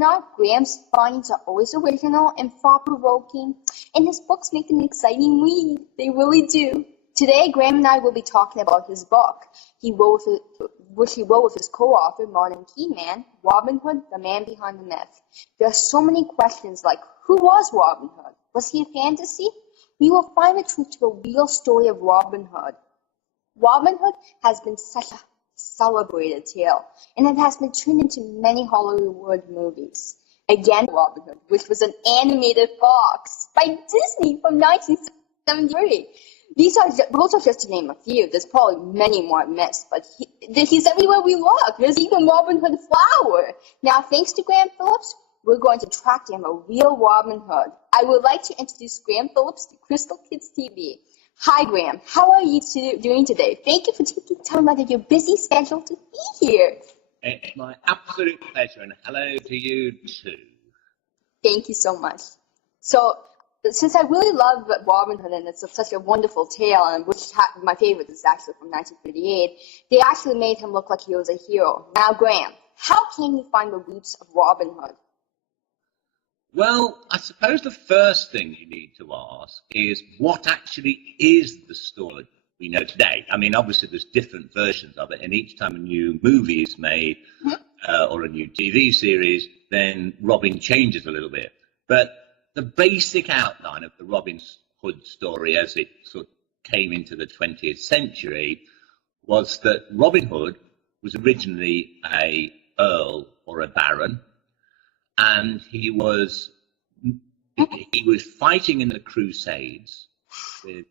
not, Graham's findings are always original and thought-provoking, and his books make an exciting read. They really do. Today, Graham and I will be talking about his book, which he wrote with his co-author, Martin Keyman, Robin Hood, the Man Behind the Myth. There are so many questions like, who was Robin Hood? Was he a fantasy? We will find the truth to the real story of Robin Hood. Robin Hood has been such a celebrated tale, and it has been turned into many Hollywood movies. Again, Robin Hood, which was an animated Fox by Disney from 1973. Those are just to name a few. There's probably many more missed, but he's everywhere we look. There's even Robin Hood Flower. Now, thanks to Graham Phillips, we're going to track down a real Robin Hood. I would like to introduce Graham Phillips to Crystal Kids TV. Hi, Graham. How are you doing today? Thank you for taking time out of your busy schedule to be here. It's my absolute pleasure, and hello to you too. Thank you so much. So, since I really love Robin Hood, and it's such a wonderful tale, and my favorite is actually from 1938, they actually made him look like he was a hero. Now, Graham, how can you find the roots of Robin Hood? Well, I suppose the first thing you need to ask is what actually is the story we know today? I mean, obviously there's different versions of it, and each time a new movie is made or a new TV series, then Robin changes a little bit. But the basic outline of the Robin Hood story as it sort of came into the 20th century was that Robin Hood was originally a earl or a baron, and he was fighting in the Crusades with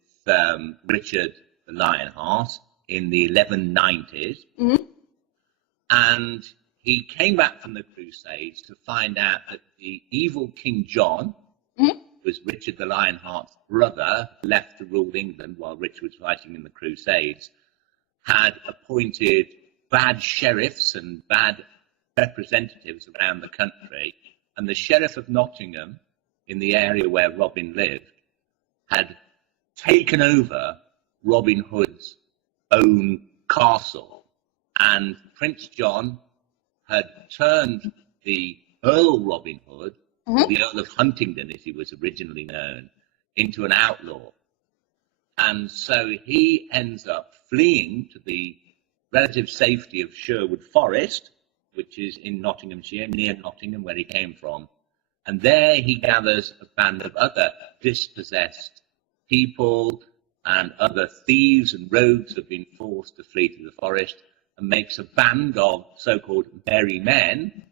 Richard the Lionheart in the 1190s, and he came back from the Crusades to find out that the evil King John, who was Richard the Lionheart's brother, left to rule England while Richard was fighting in the Crusades, had appointed bad sheriffs and bad representatives around the country, and the Sheriff of Nottingham, in the area where Robin lived, had taken over Robin Hood's own castle, and Prince John had turned the Earl Robin Hood, the Earl of Huntingdon as he was originally known, into an outlaw. And so he ends up fleeing to the relative safety of Sherwood Forest, which is in Nottinghamshire, near Nottingham, where he came from. And there he gathers a band of other dispossessed people, and other thieves and rogues have been forced to flee to the forest, and makes a band of so-called merry men.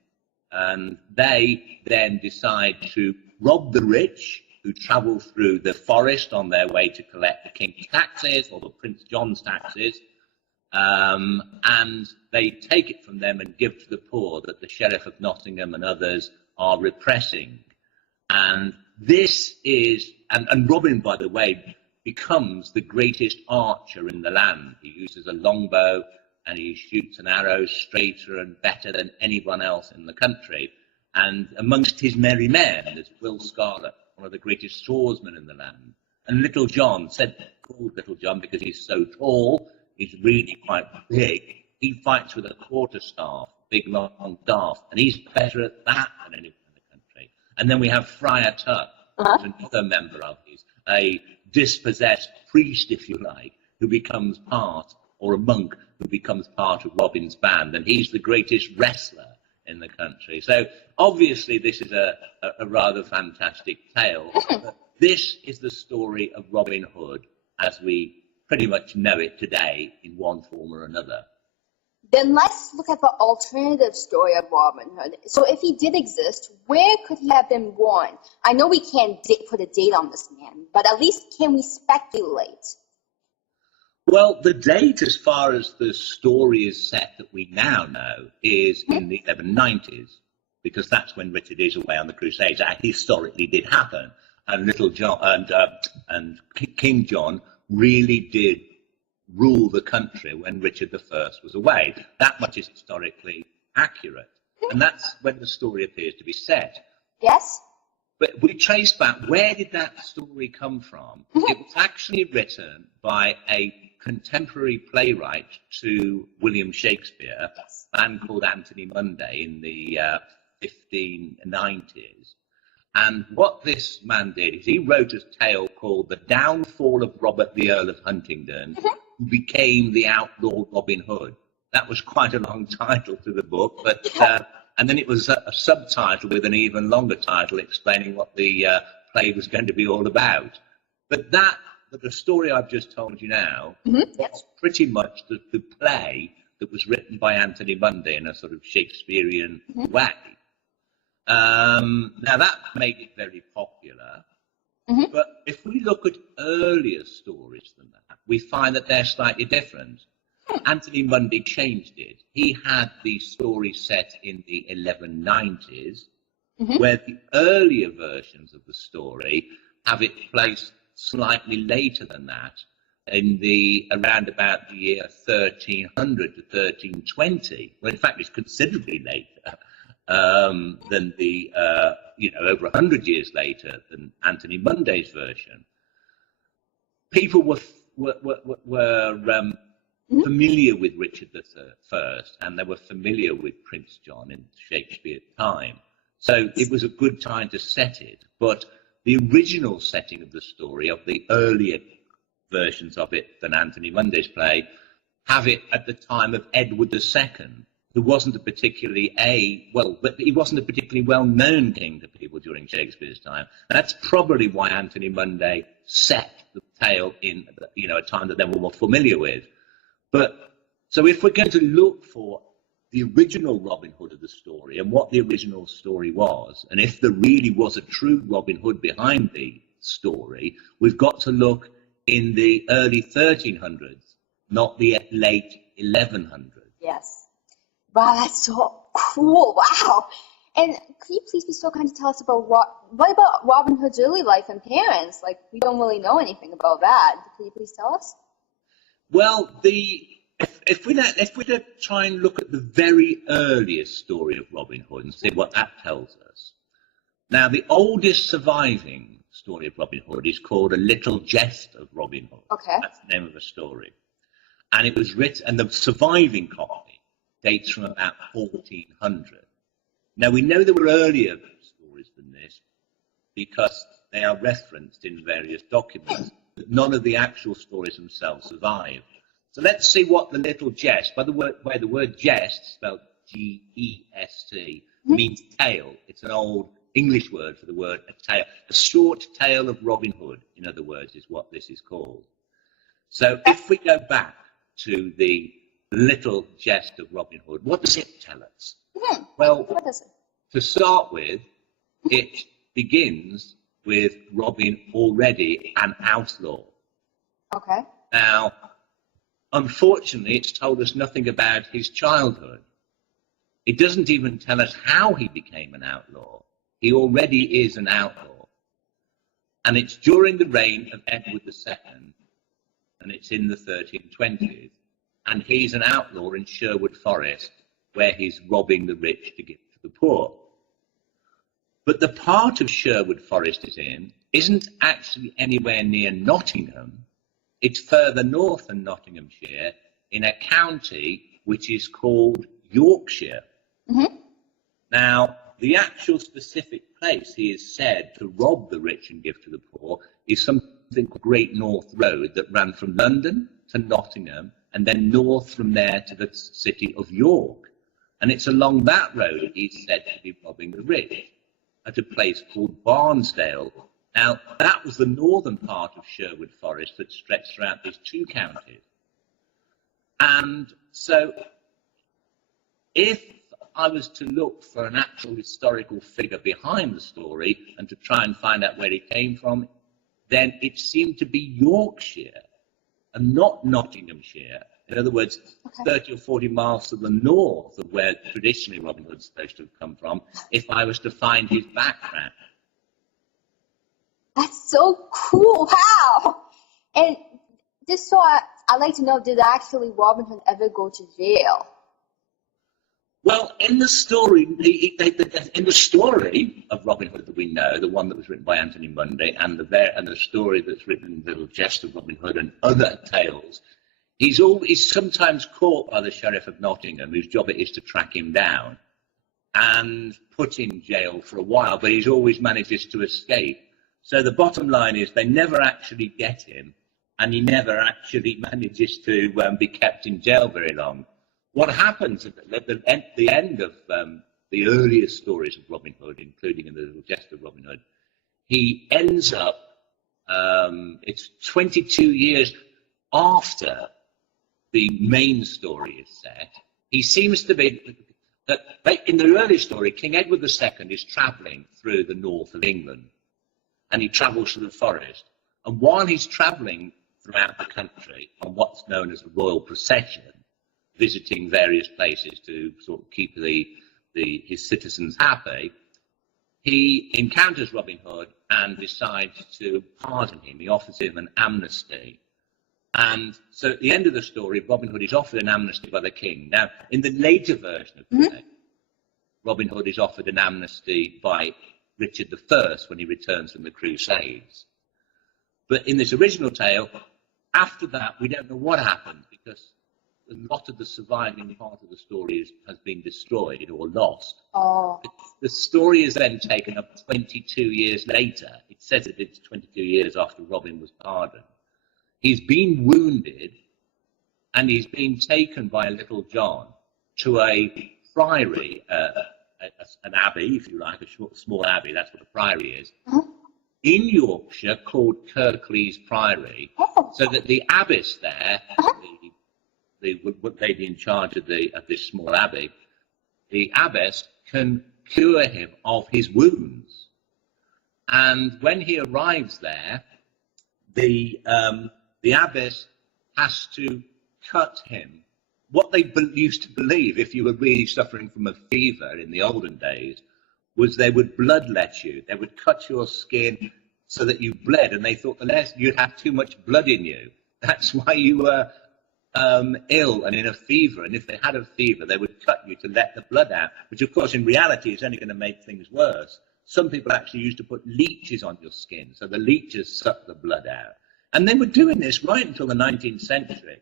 And they then decide to rob the rich who travel through the forest on their way to collect the king's taxes or the Prince John's taxes. And they take it from them and give to the poor that the Sheriff of Nottingham and others are repressing. And this is, and Robin, by the way, becomes the greatest archer in the land. He uses a longbow and he shoots an arrow straighter and better than anyone else in the country. And amongst his merry men, there's Will Scarlet, one of the greatest swordsmen in the land. And Little John, called Little John because he's so tall, he's really quite big. He fights with a quarterstaff, big long staff, and he's better at that than anyone in the country. And then we have Friar Tuck, who's another member of his, a dispossessed priest, if you like, who becomes part, or a monk who becomes part of Robin's band, and he's the greatest wrestler in the country. So obviously this is a rather fantastic tale. But this is the story of Robin Hood as we pretty much know it today in one form or another. Then let's look at the alternative story of Robin Hood. So if he did exist, where could he have been born? I know we can't put a date on this man, but at least can we speculate? Well, the date as far as the story is set that we now know is in the 1190s, because that's when Richard is away on the Crusades. That historically did happen, and Little John and King John really did rule the country when Richard I was away. That much is historically accurate, and that's when the story appears to be set. Yes. But we trace back, where did that story come from? It was actually written by a contemporary playwright to William Shakespeare, a man called Anthony Munday in the 1590s. And what this man did is he wrote a tale called The Downfall of Robert the Earl of Huntingdon, who became the outlaw Robin Hood. That was quite a long title to the book, but and then it was a subtitle with an even longer title explaining what the play was going to be all about. But the story I've just told you now was pretty much the play that was written by Anthony Munday in a sort of Shakespearean way. Now that made it very popular, but if we look at earlier stories than that, we find that they're slightly different. Anthony Munday changed it. He had the story set in the 1190s, where the earlier versions of the story have it placed slightly later than that, in around about the year 1300 to 1320. Well, in fact, it's considerably later than over 100 years later than Anthony Munday's version. People were familiar with Richard I, and they were familiar with Prince John in Shakespeare's time. So it was a good time to set it. But the original setting of the story, of the earlier versions of it than Anthony Munday's play, have it at the time of Edward II, who wasn't a particularly well-known king to people during Shakespeare's time. And that's probably why Anthony Munday set the tale in a time that they were more familiar with. But so if we're going to look for the original Robin Hood of the story and what the original story was, and if there really was a true Robin Hood behind the story, we've got to look in the early 1300s, not the late 1100s. Yes. Wow, that's so cool. Wow. And could you please be so kind to tell us about what about Robin Hood's early life and parents? Like, we don't really know anything about that. Could you please tell us? Well, if we try and look at the very earliest story of Robin Hood and see what that tells us. Now, the oldest surviving story of Robin Hood is called A Little Gest of Robin Hood. Okay. That's the name of the story. And it was written, and the surviving copy dates from about 1400. Now, we know there were earlier stories than this because they are referenced in various documents, but none of the actual stories themselves survive. So let's see what the little jest, by the word jest, spelled G-E-S-T, means tale. It's an old English word for the word a tale. A short tale of Robin Hood, in other words, is what this is called. So if we go back to the little jest of Robin Hood, what does it tell us? Well, to start with, it begins with Robin already an outlaw. Okay. Now, unfortunately, it's told us nothing about his childhood. It doesn't even tell us how he became an outlaw. He already is an outlaw. And it's during the reign of Edward II, and it's in the 1320s. And he's an outlaw in Sherwood Forest, where he's robbing the rich to give to the poor. But the part of Sherwood Forest he's in isn't actually anywhere near Nottingham. It's further north than Nottinghamshire, in a county which is called Yorkshire. Now, the actual specific place he is said to rob the rich and give to the poor is something called Great North Road that ran from London to Nottingham and then north from there to the city of York. And it's along that road he's said to be robbing the rich, at a place called Barnesdale. Now, that was the northern part of Sherwood Forest that stretched throughout these two counties. And so, if I was to look for an actual historical figure behind the story and to try and find out where he came from, then it seemed to be Yorkshire and not Nottinghamshire. In other words, 30 or 40 miles to the north of where traditionally Robin Hood's supposed to have come from, if I was to find his background. That's so cool. Wow. And just so I'd like to know, did actually Robin Hood ever go to jail? Well, in the story, in the story of Robin Hood that we know, the one that was written by Anthony Munday, and the story that's written in Little Gest of Robin Hood and other tales, he's sometimes caught by the Sheriff of Nottingham, whose job it is to track him down. and put in jail for a while, but he's always manages to escape. So the bottom line is they never actually get him, and he never actually manages to be kept in jail very long. What happens at the end of the earliest stories of Robin Hood, including in the little Gest of Robin Hood, he ends up, it's 22 years after the main story is set. He seems to be, in the early story, King Edward II is travelling through the north of England, and he travels through the forest. And while he's travelling throughout the country on what's known as a royal procession, visiting various places to sort of keep his citizens happy, he encounters Robin Hood and decides to pardon him. He offers him an amnesty. And so at the end of the story, Robin Hood is offered an amnesty by the king. Now, in the later version of the tale, Robin Hood is offered an amnesty by Richard I when he returns from the Crusades. But in this original tale, after that, we don't know what happened, because a lot of the surviving part of the story has been destroyed or lost. Oh. The story is then taken up 22 years later. It says that it's 22 years after Robin was pardoned. He's been wounded, and he's been taken by Little John to a priory, an abbey, if you like, a small abbey, that's what a priory is, in Yorkshire, called Kirklees Priory, so that the abbess there, the lady in charge of this small abbey, the abbess can cure him of his wounds. And when he arrives there, the abbess has to cut him. What they used to believe, if you were really suffering from a fever in the olden days, was they would bloodlet you. They would cut your skin so that you bled, and they thought the less you'd have too much blood in you. That's why you were ill and in a fever, and if they had a fever, they would cut you to let the blood out, which of course in reality is only going to make things worse. Some people actually used to put leeches on your skin, so the leeches suck the blood out. And they were doing this right until the 19th century.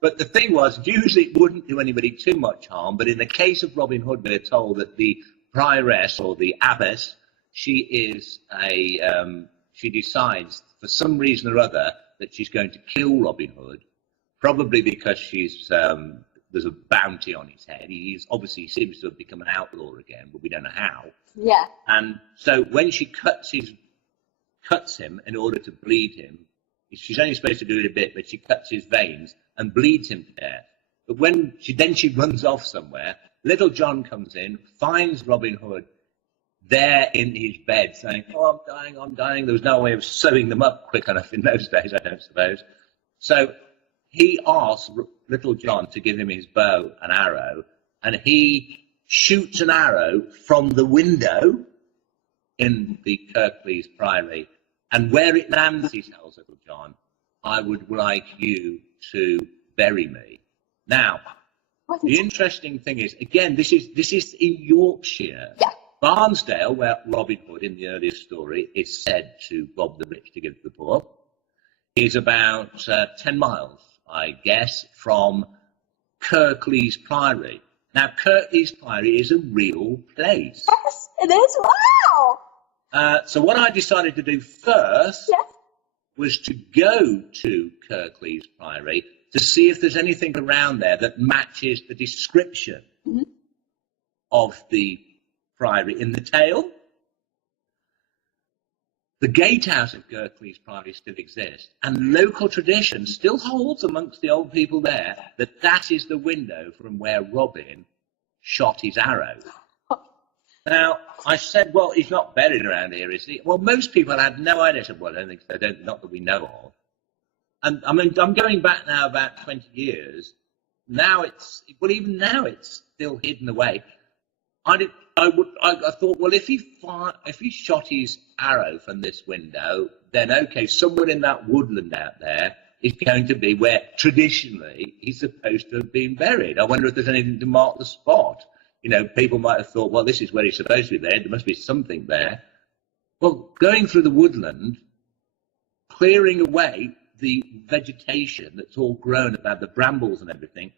But the thing was, usually it wouldn't do anybody too much harm, but in the case of Robin Hood, we're told that the prioress, or the abbess, she decides for some reason or other that she's going to kill Robin Hood, probably because there's a bounty on his head. He seems to have become an outlaw again, but we don't know how. Yeah. And so when she cuts him in order to bleed him, she's only supposed to do it a bit, but she cuts his veins and bleeds him to death. But when she runs off somewhere, Little John comes in, finds Robin Hood there in his bed, saying, "Oh, I'm dying." There was no way of sewing them up quick enough in those days, I don't suppose. So he asks Little John to give him his bow and arrow, and he shoots an arrow from the window in the Kirklees Priory, and where it lands, he tells Little John, "I would like you to bury me." Now, the interesting thing is, again, this is in Yorkshire. Yeah. Barnsdale, where Robin Hood in the earliest story is said to rob the rich to give to the poor, is about 10 miles, I guess, from Kirklees Priory. Now, Kirklees Priory is a real place. Yes, it is. Wow. So what I decided to do first was to go to Kirklees Priory to see if there's anything around there that matches the description of the priory in the tale. The gatehouse of Kirklees Priory still exists, and local tradition still holds amongst the old people there that is the window from where Robin shot his arrow. Now, I said, well, he's not buried around here, is he? Well, most people had no idea. I said, well, I don't think so, not that we know of. And I mean, I'm going back now about 20 years. Even now it's still hidden away. I thought, well, if he shot his arrow from this window, then okay, somewhere in that woodland out there is going to be where traditionally he's supposed to have been buried. I wonder if there's anything to mark the spot. You know, people might have thought, well, this is where he's supposed to be buried. There must be something there. Well, going through the woodland, clearing away the vegetation that's all grown about the brambles and everything,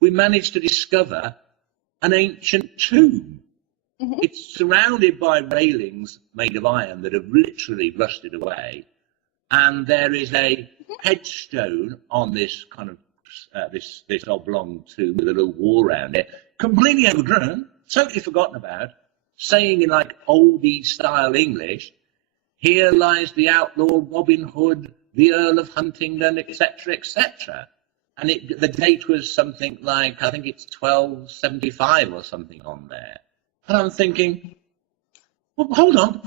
we managed to discover an ancient tomb. It's surrounded by railings made of iron that have literally rusted away, and there is a headstone on this kind of this oblong tomb with a little wall around it, completely overgrown, totally forgotten about, saying in like oldie style English, "Here lies the outlaw Robin Hood, the Earl of Huntingdon, etc., etc." And the date was something like, I think it's 1275 or something on there. And I'm thinking, well, hold on,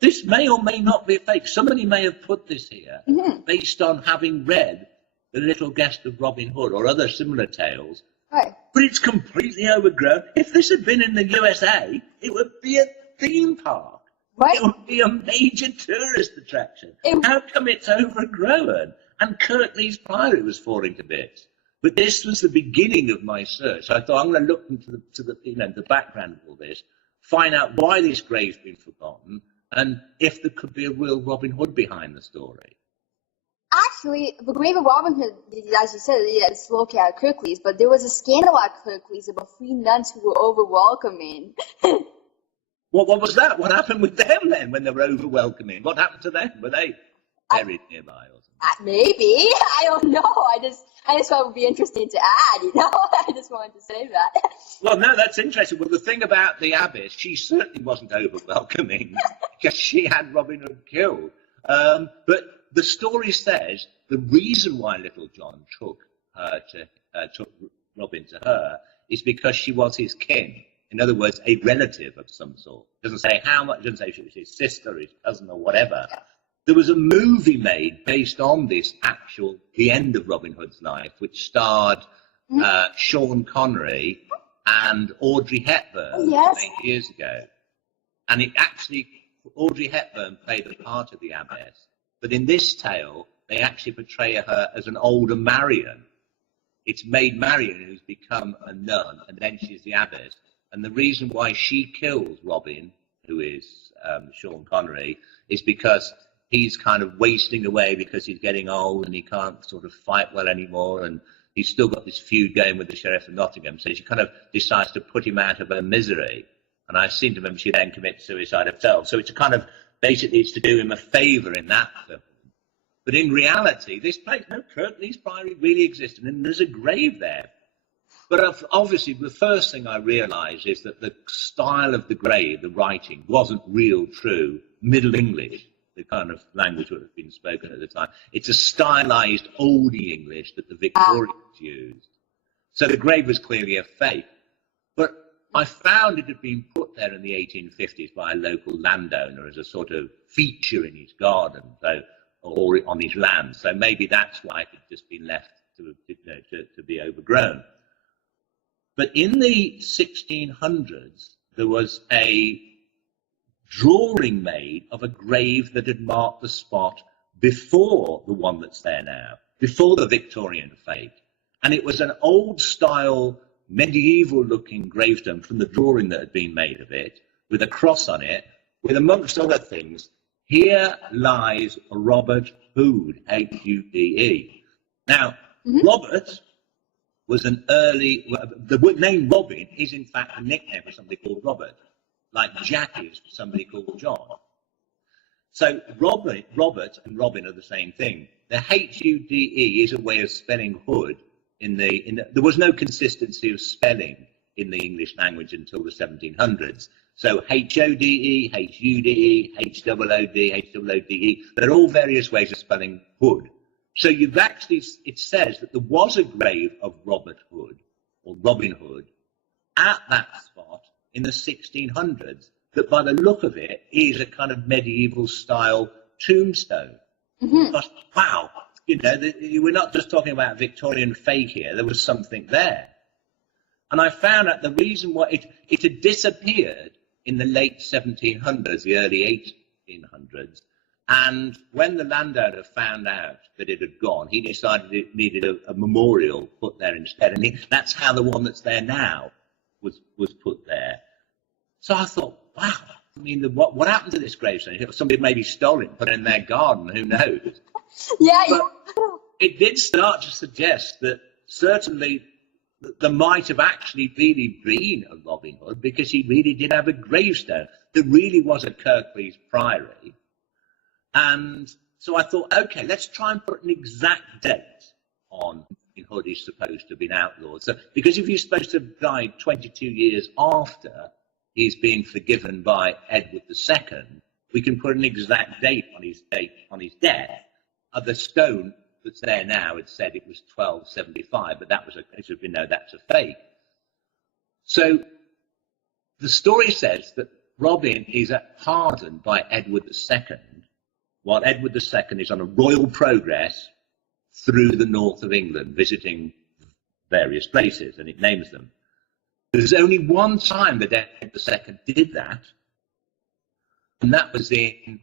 this may or may not be fake. Somebody may have put this here based on having read The Little Guest of Robin Hood or other similar tales. Right. But it's completely overgrown. If this had been in the USA, it would be a theme park. Right. It would be a major tourist attraction. How come it's overgrown? And Kirklees Priory was falling to bits. But this was the beginning of my search. I thought I'm going to look into the background of all this, find out why this grave's been forgotten, and if there could be a real Robin Hood behind the story. Actually, the grave of Robin Hood, as you said, it's located at Kirklees, but there was a scandal at Kirklees about 3 nuns who were over-welcoming. What was that? What happened with them then when they were over-welcoming? What happened to them? Were they buried nearby or something? Maybe. I don't know. I just thought it would be interesting to add, I just wanted to say that. Well, no, that's interesting. Well, the thing about the abbess, she certainly wasn't over-welcoming because she had Robin Hood killed. But the story says the reason why Little John took Robin to her is because she was his kin. In other words, a relative of some sort. Doesn't say how much, doesn't say if she was his sister, his cousin, or whatever. There was a movie made based on this the end of Robin Hood's life, which starred Sean Connery and Audrey Hepburn 8 years ago. And it actually, Audrey Hepburn played the part of the abbess. But in this tale, they actually portray her as an older Marion. It's Maid Marion who's become a nun, and then she's the abbess. And the reason why she kills Robin, who is Sean Connery, is because he's kind of wasting away because he's getting old and he can't sort of fight well anymore, and he's still got this feud going with the Sheriff of Nottingham. So she kind of decides to put him out of her misery. And I seem to remember she then commits suicide herself. So it's a kind of, basically it's to do him a favour in that film. But in reality, this place, Kirklees Priory really existed, and there's a grave there. But obviously, the first thing I realised is that the style of the grave, the writing, wasn't real, true Middle English, the kind of language that had been spoken at the time. It's a stylised oldie English that the Victorians used. So the grave was clearly a fake. But I found it had been put there in the 1850s by a local landowner as a sort of feature in his garden, or on his land. So maybe that's why it had just been left to be overgrown. But in the 1600s, there was a drawing made of a grave that had marked the spot before the one that's there now, before the Victorian fake. And it was an old-style, medieval-looking gravestone from the drawing that had been made of it, with a cross on it, with, amongst other things, "Here lies Robert Hood, H-U-D-E." Now, Robert was an early, the name Robin is in fact a nickname for somebody called Robert, like Jack is for somebody called John. So Robert and Robin are the same thing. The H-U-D-E is a way of spelling Hood. There was no consistency of spelling in the English language until the 1700s. So H-O-D-E, H-U-D-E, H-O-O-D, H-O-O-D-E, they're all various ways of spelling Hood. So it says that there was a grave of Robert Hood, or Robin Hood, at that spot in the 1600s, that by the look of it is a kind of medieval style tombstone. Because, wow, we're not just talking about Victorian fake here, there was something there. And I found out the reason why it had disappeared in the late 1700s, the early 1800s. And when the landowner found out that it had gone, he decided it needed a memorial put there instead. And that's how the one that's there now was put there. So I thought, wow, I mean, what happened to this gravestone? Somebody maybe stole it, put it in their garden, who knows? Yeah. But it did start to suggest that certainly there might have actually really been a Robin Hood, because he really did have a gravestone. There really was a Kirklees Priory. And so I thought, okay, let's try and put an exact date on when Hood is supposed to have been outlawed. So, because if he's supposed to have died 22 years after he's been forgiven by Edward II, we can put an exact date on his death. The stone that's there now had said it was 1275, but that was as we know, that's a fake. So the story says that Robin is pardoned by Edward II, while Edward II is on a royal progress through the north of England, visiting various places, and it names them. There's only one time that Edward II did that, and that was in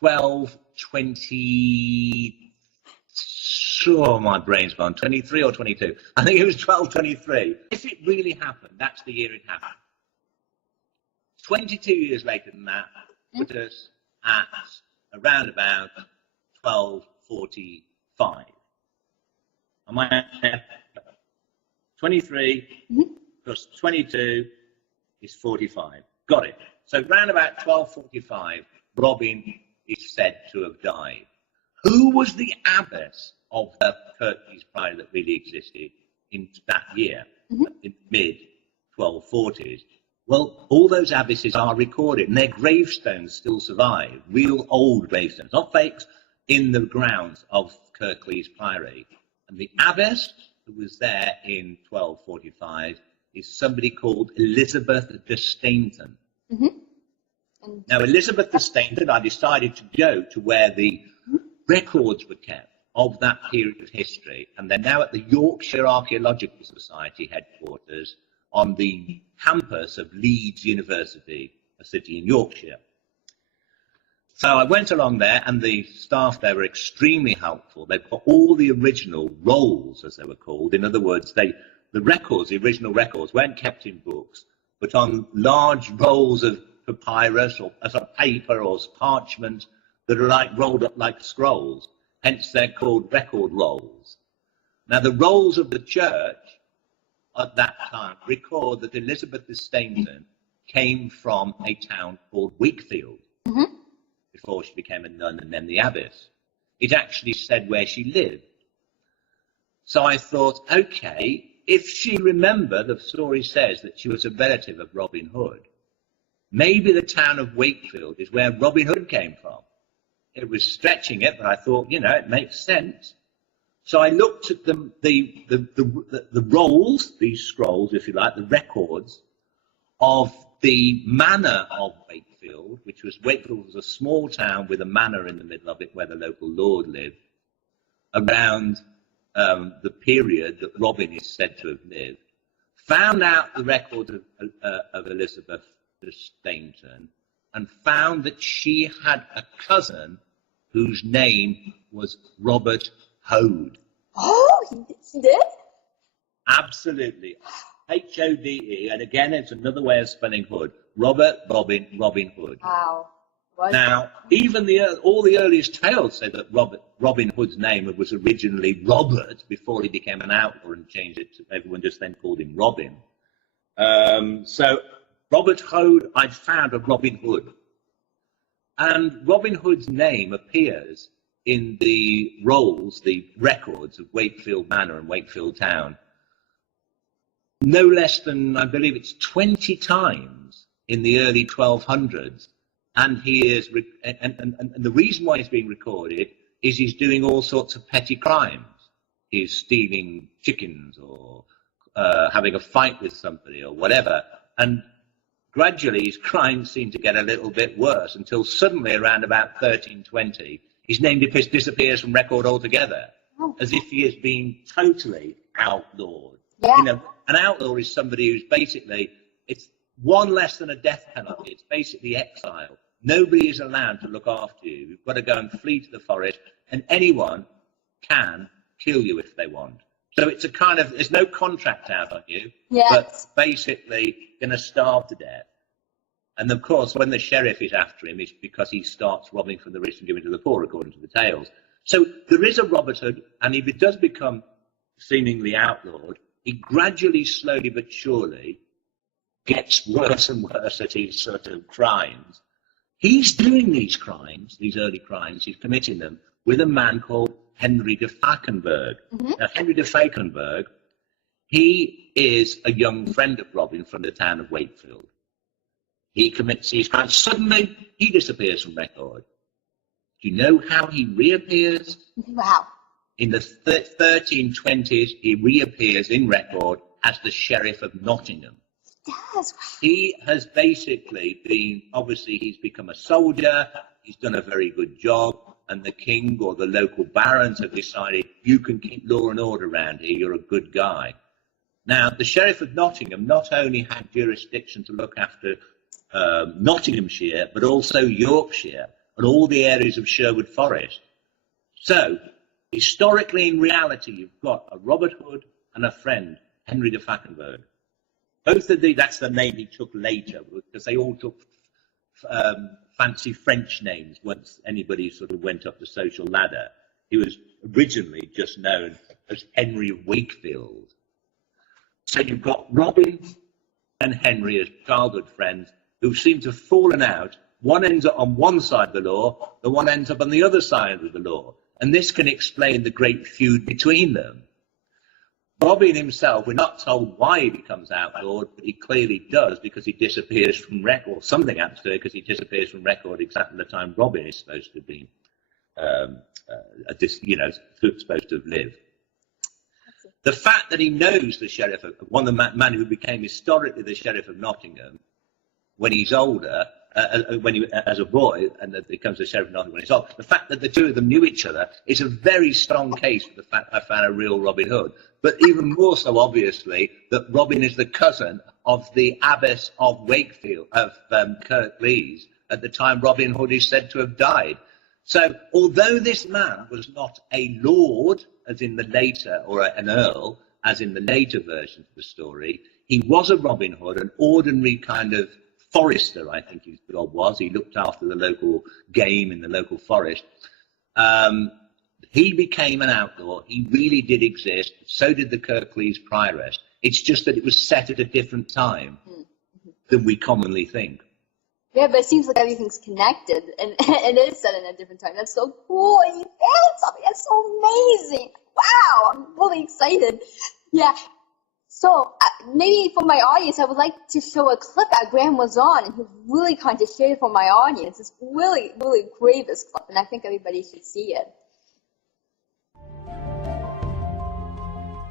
1220. Sure, my brain's gone. 23 or 22? I think it was 1223. If it really happened, that's the year it happened. 22 years later than that put us at around about 1245. Am I 23 plus 22 is 45. Got it. So round about 1245, Robin is said to have died. Who was the abbess of the Kirklees Priory that really existed in that year, in mid-1240s? Well, all those abbesses are recorded, and their gravestones still survive, real old gravestones, not fakes, in the grounds of Kirklees Priory. And the abbess who was there in 1245 is somebody called Elizabeth de Stainton. Now, Elizabeth de Stainton, I decided to go to where the records were kept of that period of history, and they're now at the Yorkshire Archaeological Society headquarters on the campus of Leeds University, a city in Yorkshire. So I went along there, and the staff there were extremely helpful. They've got all the original rolls, as they were called. In other words, the original records weren't kept in books, but on large rolls of papyrus or as a paper or parchment that are rolled up like scrolls. Hence they're called record rolls. Now the rolls of the church at that time record that Elizabeth de Stainton came from a town called Wakefield before she became a nun and then the abbess. It actually said where she lived. So I thought, okay, if she remembered, the story says that she was a relative of Robin Hood, maybe the town of Wakefield is where Robin Hood came from. It was stretching it, but I thought, it makes sense. So I looked at the rolls, these scrolls, if you like, the records of the manor of Wakefield, Wakefield was a small town with a manor in the middle of it where the local lord lived, around the period that Robin is said to have lived. Found out the record of Elizabeth de Stainton, and found that she had a cousin whose name was Robert Hode. Oh, he did? Absolutely. Hode, and again, it's another way of spelling Hood. Robin Hood. Wow. Now, even all the earliest tales say that Robin Hood's name was originally Robert before he became an outlaw and changed it to, everyone just then called him Robin. So Robert Hode, I'd found a Robin Hood. And Robin Hood's name appears in the rolls, the records of Wakefield Manor and Wakefield Town, no less than, I believe it's 20 times in the early 1200s. And he is, and the reason why he's being recorded is he's doing all sorts of petty crimes. He's stealing chickens or having a fight with somebody or whatever. And gradually his crimes seem to get a little bit worse until suddenly around about 1320, his name disappears from record altogether, as if he has been totally outlawed. Yeah. An outlaw is somebody who's basically, it's one less than a death penalty. It's basically exile. Nobody is allowed to look after you. You've got to go and flee to the forest, and anyone can kill you if they want. So it's a kind of, there's no contract out on you, but basically going to starve to death. And of course, when the sheriff is after him, it's because he starts robbing from the rich and giving to the poor, according to the tales. So there is a Robert Hood, and if it does become seemingly outlawed, he gradually, slowly but surely, gets worse and worse at his sort of crimes. He's doing these crimes, these early crimes, he's committing them with a man called Henry de Falkenberg. Now, Henry de Falkenberg, he is a young friend of Robin from the town of Wakefield. He commits these crimes. Suddenly, he disappears from record. Do you know how he reappears? Wow. In the 1320s, he reappears in record as the Sheriff of Nottingham. Yes. He has basically been, obviously, he's become a soldier, he's done a very good job, and the king or the local barons have decided, you can keep law and order around here, you're a good guy. Now, the Sheriff of Nottingham not only had jurisdiction to look after Nottinghamshire, but also Yorkshire and all the areas of Sherwood Forest. So, historically, in reality, you've got a Robert Hood and a friend, Henry de Falkenberg. Both of these, that's the name he took later, because they all took fancy French names once anybody sort of went up the social ladder. He was originally just known as Henry of Wakefield. So you've got Robin and Henry as childhood friends who seem to have fallen out. One ends up on one side of the law, the one ends up on the other side of the law. And this can explain the great feud between them. Robin himself, we're not told why he becomes outlawed, but he clearly does because he disappears from record. Something happens to him because he disappears from record exactly the time Robin is supposed to be, supposed to have lived. The fact that he knows the sheriff, one of the man who became historically the Sheriff of Nottingham, when he's older, as a boy, and that becomes the Sheriff of Nottingham when he's old, the fact that the two of them knew each other is a very strong case for the fact I found a real Robin Hood. But even more so, obviously, that Robin is the cousin of the Abbess of Wakefield, of Kirklees, at the time Robin Hood is said to have died. So, although this man was not a lord, as in the later, or an earl, as in the later versions of the story, he was a Robin Hood, an ordinary kind of forester, I think his job was. He looked after the local game in the local forest. He became an outlaw. He really did exist. So did the Kirklees prioress. It's just that it was set at a different time than we commonly think. Yeah, but it seems like everything's connected, and it is set in a different time. That's so cool, and you found something that's so amazing. Wow, I'm really excited. Yeah. So maybe for my audience, I would like to show a clip that Graham was on, and he really kind of shared it for my audience. It's really, really great, this clip, and I think everybody should see it.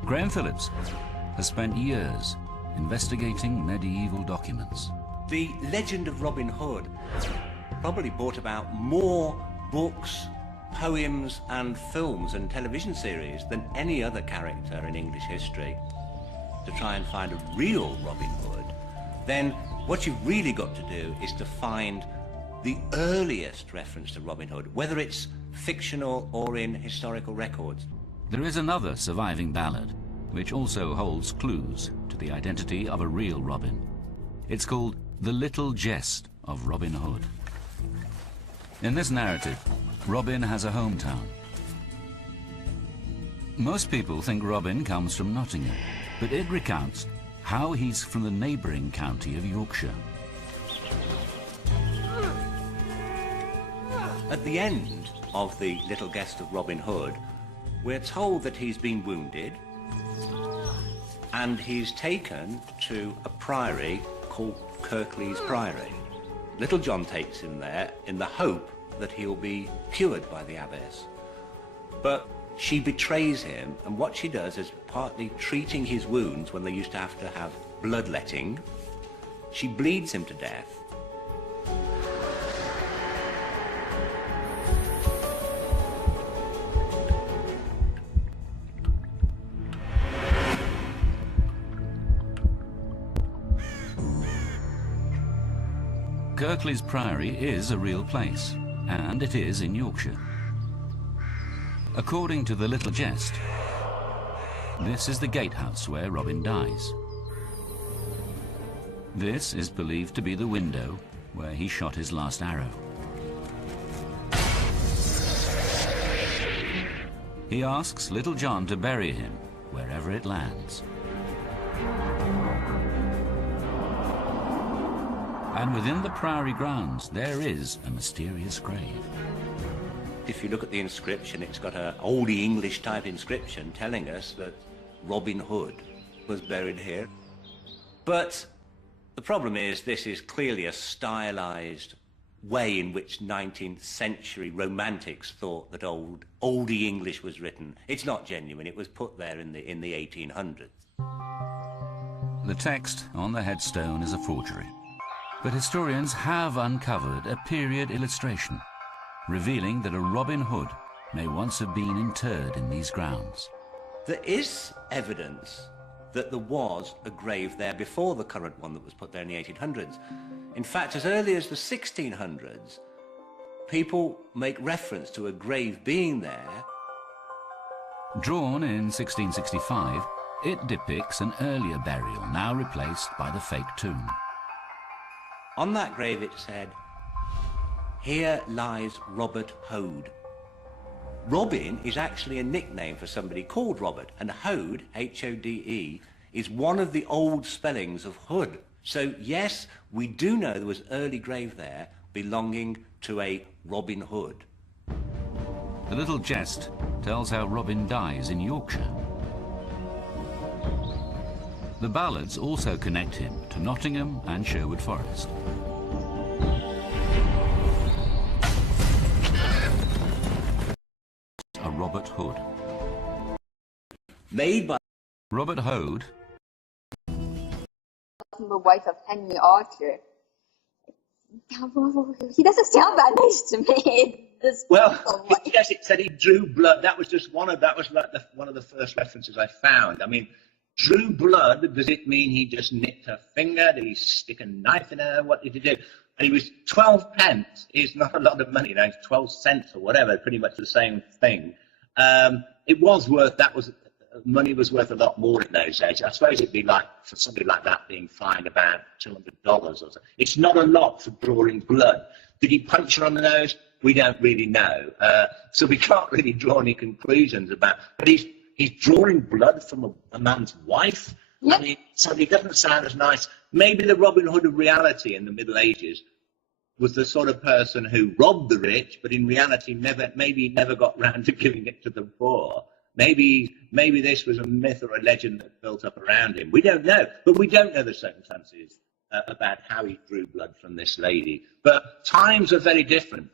Graham Phillips has spent years investigating medieval documents. The legend of Robin Hood probably brought about more books, poems and films and television series than any other character in English history. To try and find a real Robin Hood, then what you've really got to do is to find the earliest reference to Robin Hood, whether it's fictional or in historical records. There is another surviving ballad, which also holds clues to the identity of a real Robin. It's called The Little Gest of Robin Hood. In this narrative, Robin has a hometown. Most people think Robin comes from Nottingham, but it recounts how he's from the neighbouring county of Yorkshire. At the end of The Little Gest of Robin Hood, we're told that he's been wounded and he's taken to a priory called Kirklees Priory. Little John takes him there in the hope that he'll be cured by the abbess. But she betrays him, and what she does is, partly treating his wounds when they used to have bloodletting, she bleeds him to death. Kirklees Priory is a real place, and it is in Yorkshire. According to The Little Gest, this is the gatehouse where Robin dies. This is believed to be the window where he shot his last arrow. He asks Little John to bury him wherever it lands. And within the priory grounds, there is a mysterious grave. If you look at the inscription, it's got an oldie English type inscription telling us that Robin Hood was buried here. But the problem is, this is clearly a stylized way in which 19th century romantics thought that oldie English was written. It's not genuine. It was put there in the 1800s. The text on the headstone is a forgery. But historians have uncovered a period illustration, revealing that a Robin Hood may once have been interred in these grounds. There is evidence that there was a grave there before the current one that was put there in the 1800s. In fact, as early as the 1600s, people make reference to a grave being there. Drawn in 1665, it depicts an earlier burial, now replaced by the fake tomb. On that grave it said, "Here lies Robert Hode." Robin is actually a nickname for somebody called Robert, and Hode, H-O-D-E, is one of the old spellings of Hood. So yes, we do know there was early grave there belonging to a Robin Hood. The little Gest tells how Robin dies in Yorkshire. The ballads also connect him to Nottingham and Sherwood Forest. A Robert Hood. Made by Robert Hode, the wife of Henry Archer. He doesn't sound that nice to me. Yes, it said he drew blood. That was just one of the first references I found. I mean, drew blood. Does it mean he just nicked her finger? Did he stick a knife in her? What did he do? And he was 12 pence. Is not a lot of money. Now, 12 cents or whatever. Pretty much the same thing. It was worth. Money was worth a lot more in those days. I suppose it'd be like, for somebody like that, being fined about $200 or so. It's not a lot for drawing blood. Did he punch her on the nose? We don't really know. So we can't really draw any conclusions about. But he's drawing blood from a man's wife. Yep. I mean, so he doesn't sound as nice. Maybe the Robin Hood of reality in the Middle Ages was the sort of person who robbed the rich, but in reality never got round to giving it to the poor. Maybe this was a myth or a legend that built up around him. We don't know, but we don't know the circumstances about how he drew blood from this lady. But times are very different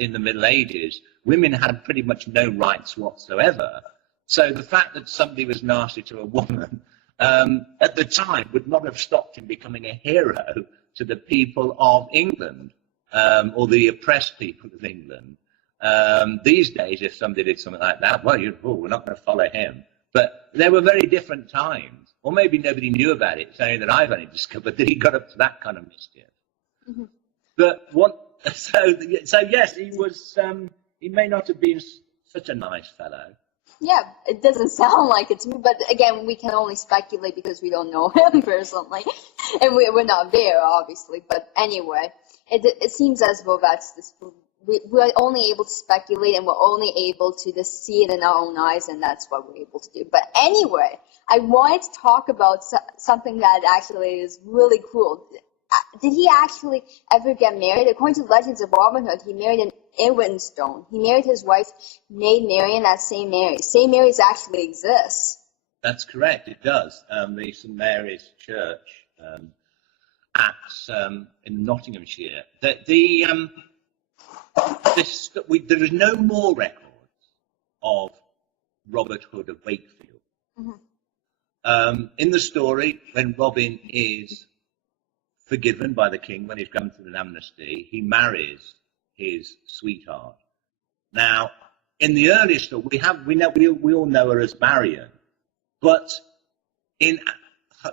in the Middle Ages. Women had pretty much no rights whatsoever. So the fact that somebody was nasty to a woman at the time would not have stopped him becoming a hero to the people of England or the oppressed people of England. These days, if somebody did something like that, well, we're not going to follow him. But there were very different times, or maybe nobody knew about it. It's only that I've only discovered that he got up to that kind of mischief. Mm-hmm. But so yes, he was. He may not have been such a nice fellow. Yeah, it doesn't sound like it to me. But again, we can only speculate because we don't know him personally, and we're not there, obviously. But anyway, it seems as though that's this. We're only able to speculate, and we're only able to just see it in our own eyes, and that's what we're able to do. But anyway, I wanted to talk about something that actually is really cool. Did he actually ever get married? According to legends of Robin Hood, he married an Irwinstone. He married his wife, Maid Marian, at St. Mary's. St. Mary's actually exists. That's correct, it does. The St. Mary's Church in Nottinghamshire. There is no more records of Robert Hood of Wakefield. Mm-hmm. In the story, when Robin is forgiven by the king, when he's granted an amnesty, he marries his sweetheart. Now, in the earliest story, we all know her as Marian, but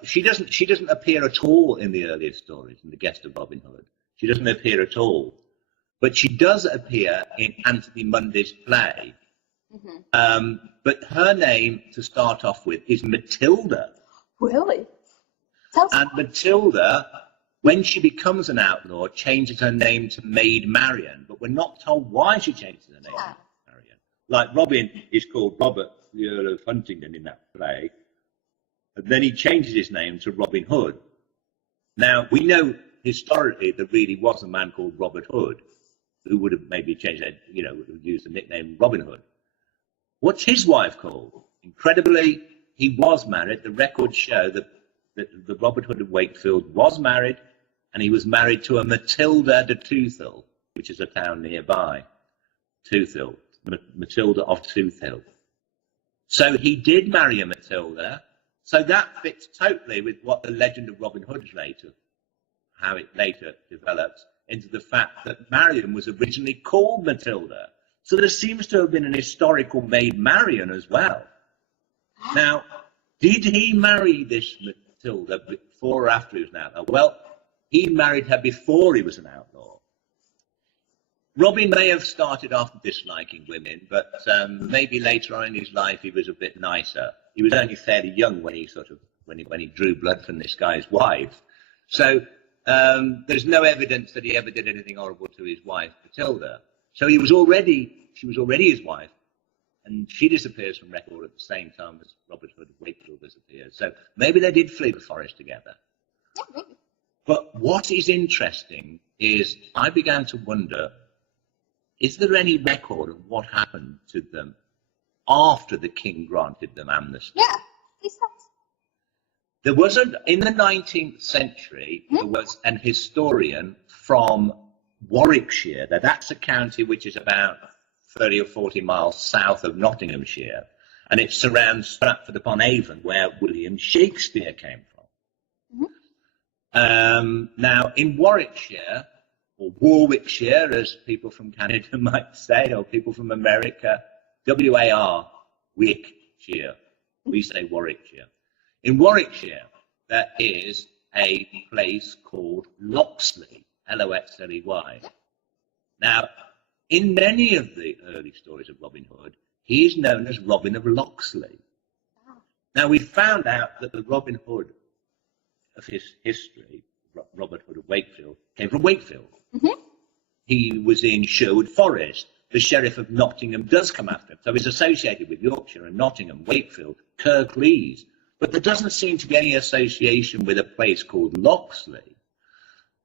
she doesn't appear at all in the earliest stories in the Gest of Robin Hood. She doesn't appear at all. But she does appear in Anthony Munday's play. Mm-hmm. But her name, to start off with, is Matilda. Really? And Matilda, when she becomes an outlaw, changes her name to Maid Marian. But we're not told why she changes her name to Marian. Like Robin is called Robert, the Earl of Huntingdon in that play. And then he changes his name to Robin Hood. Now, we know historically there really was a man called Robert Hood who would have maybe changed that, used the nickname Robin Hood. What's his wife called? Incredibly, he was married. The records show that the Robert Hood of Wakefield was married, and he was married to a Matilda de Toothill, which is a town nearby. Toothill, Matilda of Toothill. So he did marry a Matilda. So that fits totally with what the legend of Robin Hood how it later develops into the fact that Marion was originally called Matilda. So there seems to have been an historical Maid Marian as well. Now, did he marry this Matilda before or after he was an outlaw? Well, he married her before he was an outlaw. Robin may have started off disliking women, but maybe later on in his life he was a bit nicer. He was only fairly young when he drew blood from this guy's wife. So there's no evidence that he ever did anything horrible to his wife, Matilda. So she was already his wife, and she disappears from record at the same time as Robert Hood of Wakefield disappears. So maybe they did flee the forest together. Yeah, maybe. But what is interesting is I began to wonder, is there any record of what happened to them after the king granted them amnesty? Yeah, please tell us. There was in the 19th century, there was an historian from Warwickshire. Now, that's a county which is about 30 or 40 miles south of Nottinghamshire, and it surrounds Stratford-upon-Avon, where William Shakespeare came from. Now, in Warwickshire, or Warwickshire, as people from Canada might say, or people from America, W-A-R, Wickshire. We say Warwickshire. In Warwickshire, there is a place called Locksley, L-O-X-L-E-Y. Now, in many of the early stories of Robin Hood, he is known as Robin of Locksley. Now, we found out that the Robin Hood of his history, Robert Hood of Wakefield, came from Wakefield. He was in Sherwood Forest. The Sheriff of Nottingham does come after him. So he's associated with Yorkshire and Nottingham, Wakefield, Kirklees. But there doesn't seem to be any association with a place called Locksley.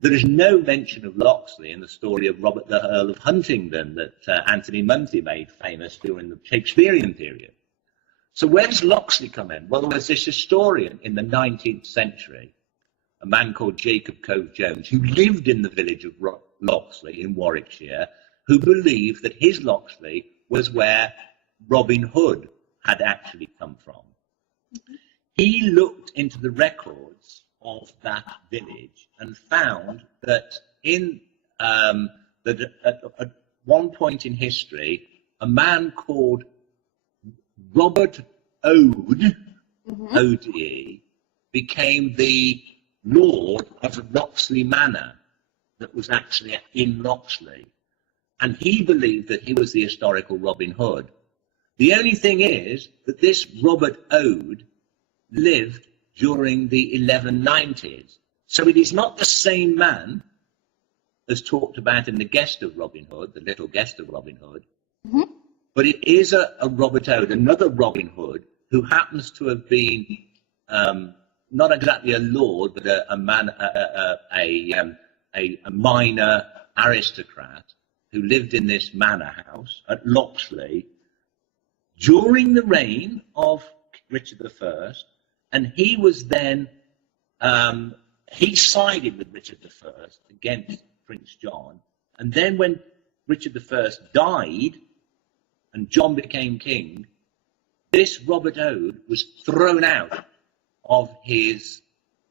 There is no mention of Locksley in the story of Robert the Earl of Huntingdon that Anthony Munday made famous during the Shakespearean period. So where does Locksley come in? Well, there was this historian in the 19th century, a man called Jacob Cove-Jones, who lived in the village of Locksley in Warwickshire, who believed that his Locksley was where Robin Hood had actually come from. He looked into the records of that village and found that at one point in history, a man called Robert Ode, O-D-E, became the lord of Locksley Manor that was actually in Locksley. And he believed that he was the historical Robin Hood. The only thing is that this Robert Ode lived during the 1190s. So it is not the same man as talked about in the Gest of Robin Hood, the little Gest of Robin Hood, but it is a Robert Ode, another Robin Hood, who happens to have been not exactly a lord, but a minor aristocrat who lived in this manor house at Locksley during the reign of Richard I, and he was then, he sided with Richard I against Prince John, and then when Richard I died and John became king, this Robert Ode was thrown out of his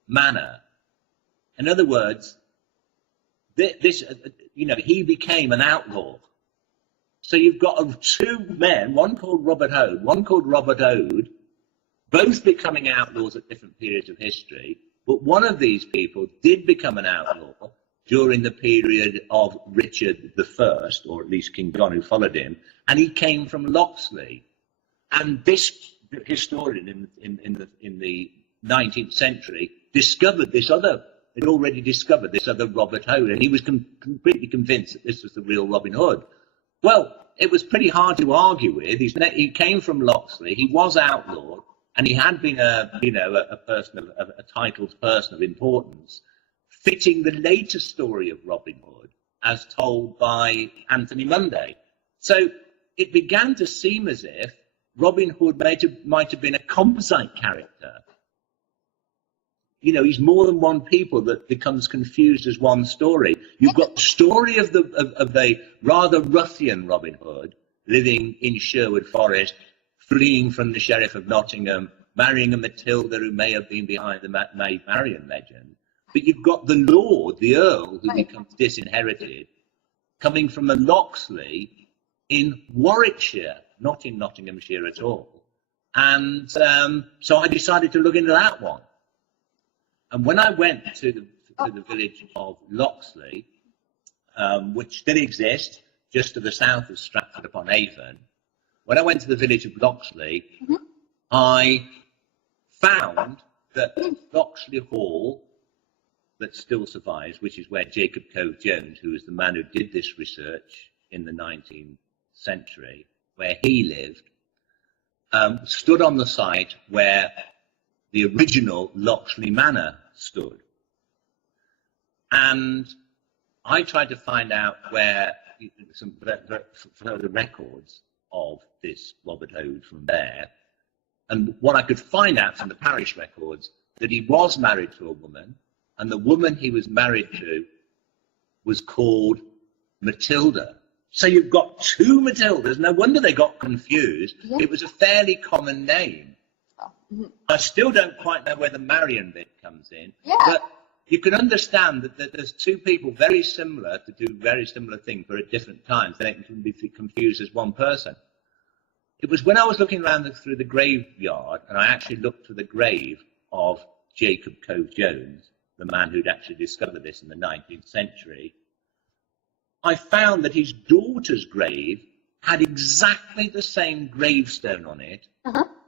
manor. In other words, he became an outlaw. So you've got two men, one called Robert Ode, one called Robert Ode, both becoming outlaws at different periods of history, but one of these people did become an outlaw during the period of Richard I, or at least King John, who followed him, and he came from Locksley. And this historian in the 19th century had already discovered this other Robert Ode, and he was completely convinced that this was the real Robin Hood. Well, it was pretty hard to argue with. He came from Locksley, he was outlawed, and he had been a person of a titled person of importance, fitting the later story of Robin Hood as told by Anthony Munday. So it began to seem as if Robin Hood might have been a composite character. You know, he's more than one people that becomes confused as one story. You've got the story of the rather ruffian Robin Hood living in Sherwood Forest, fleeing from the Sheriff of Nottingham, marrying a Matilda who may have been behind the Maid Marian legend. But you've got the Lord, the Earl, who becomes disinherited, coming from a Locksley in Warwickshire, not in Nottinghamshire at all. And so I decided to look into that one. And when I went to the village of Locksley, which still exists just to the south of Stratford-upon-Avon, when I went to the village of Locksley, I found that Locksley Hall, that still survives, which is where Jacob Cove-Jones, who was the man who did this research in the 19th century, where he lived, stood on the site where the original Locksley Manor stood. And I tried to find out where some further records of this Robert Hood from there. And what I could find out from the parish records, that he was married to a woman, and the woman he was married to was called Matilda. So you've got two Matildas. No wonder they got confused. Yeah. It was a fairly common name. I still don't quite know where the Marian bit comes in. Yeah. But you can understand that there's two people very similar to do very similar things, but at different times. They can be confused as one person. It was when I was looking around through the graveyard, and I actually looked for the grave of Jacob Cove-Jones, the man who'd actually discovered this in the 19th century, I found that his daughter's grave had exactly the same gravestone on it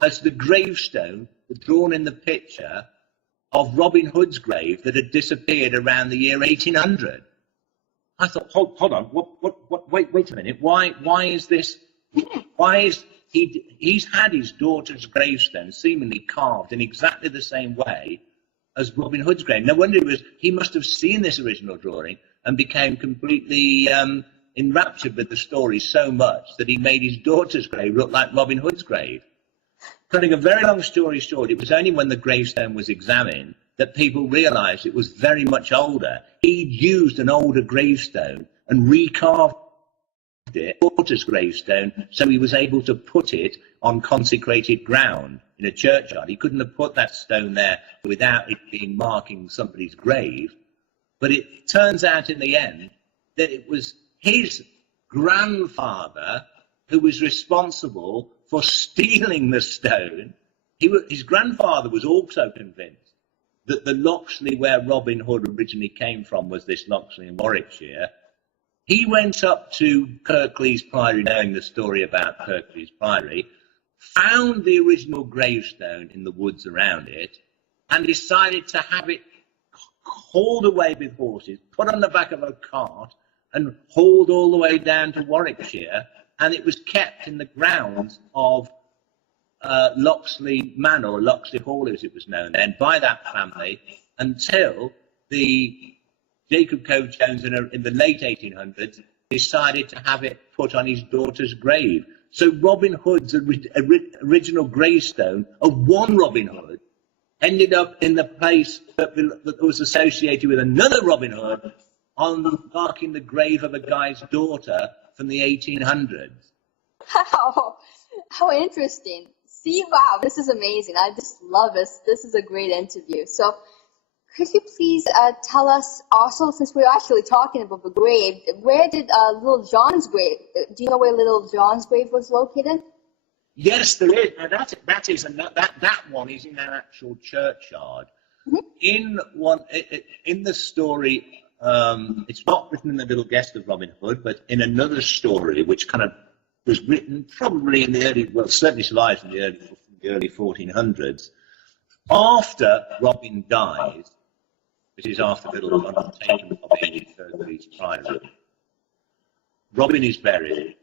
as the gravestone drawn in the picture of Robin Hood's grave that had disappeared around the year 1800. I thought, hold on, wait a minute, why is this, he's had his daughter's gravestone seemingly carved in exactly the same way as Robin Hood's grave. No wonder he must have seen this original drawing and became completely enraptured with the story so much that he made his daughter's grave look like Robin Hood's grave. Cutting a very long story short, it was only when the gravestone was examined that people realised it was very much older. He'd used an older gravestone and recarved it, daughter's gravestone, so he was able to put it on consecrated ground in a churchyard. He couldn't have put that stone there without it being marking somebody's grave. But it turns out in the end that it was his grandfather who was responsible for stealing the stone. His grandfather was also convinced that the Locksley where Robin Hood originally came from was this Locksley in Warwickshire. He went up to Kirklees Priory, knowing the story about Kirklees Priory, found the original gravestone in the woods around it, and decided to have it hauled away with horses, put on the back of a cart, and hauled all the way down to Warwickshire, and it was kept in the grounds of Locksley Manor, or Locksley Hall as it was known then, by that family, until the Jacob Cove-Jones in the late 1800s decided to have it put on his daughter's grave. So Robin Hood's original gravestone of one Robin Hood ended up in the place that was associated with another Robin Hood, marking the grave of a guy's daughter from the 1800s. How interesting. See, wow, this is amazing. I just love this. This is a great interview. So could you please tell us also, since we're actually talking about the grave, where did Little John's grave, do you know where Little John's grave was located? Yes, there is. Now that one is in an actual churchyard. Mm-hmm. In the story, it's not written in the Little Gest of Robin Hood, but in another story which kind of was written probably in the early, well, certainly survives in the early 1400s. After Robin dies, this is after Little John taken Robin in Kirklees Priory. Robin is buried.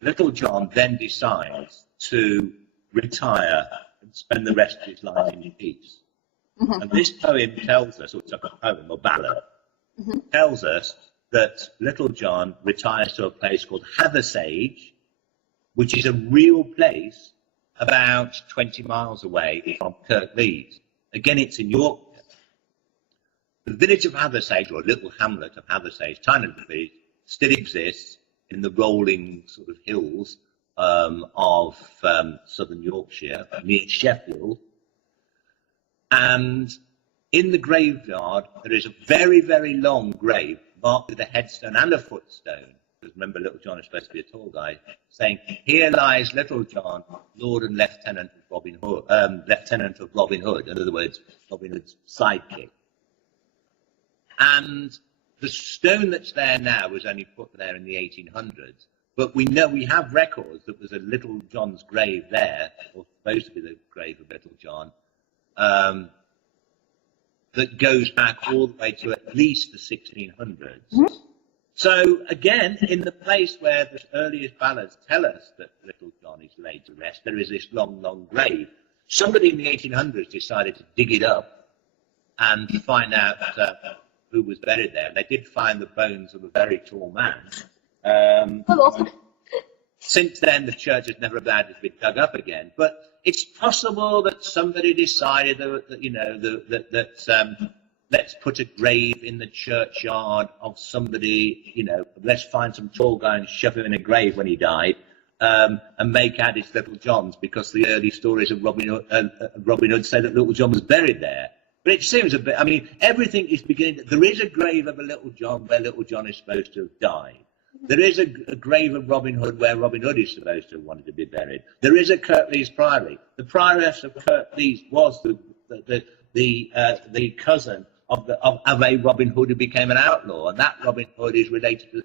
Little John then decides to retire and spend the rest of his life in peace. And this poem tells us, or it's a poem or ballad, tells us that Little John retires to a place called Hathersage, which is a real place about 20 miles away from Kirklees. Again, it's in Yorkshire. The village of Hathersage, or a little hamlet of Hathersage, tiny little village, still exists in the rolling sort of hills of southern Yorkshire, near Sheffield. And in the graveyard, there is a very, very long grave marked with a headstone and a footstone. Because remember, Little John is supposed to be a tall guy, saying, "Here lies Little John, Lord and Lieutenant of Robin Hood." In other words, Robin Hood's sidekick. And the stone that's there now was only put there in the 1800s. But we know, we have records that there's a Little John's grave there, or supposed to be the grave of Little John, that goes back all the way to at least the 1600s. So again, in the place where the earliest ballads tell us that Little John is laid to rest, there is this long, long grave. Somebody in the 1800s decided to dig it up and find out who was buried there. They did find the bones of a very tall man. Since then, the church has never allowed it to be dug up again. But it's possible that somebody decided that let's put a grave in the churchyard of somebody, let's find some tall guy and shove him in a grave when he died, and make out it's Little John's, because the early stories of Robin Hood say that Little John was buried there. But it seems a bit, everything is beginning. There is a grave of a Little John where Little John is supposed to have died. There is a grave of Robin Hood where Robin Hood is supposed to have wanted to be buried. There is a Kirklees Priory. The prioress of Kirklees was the cousin of a Robin Hood who became an outlaw, and that Robin Hood is related to,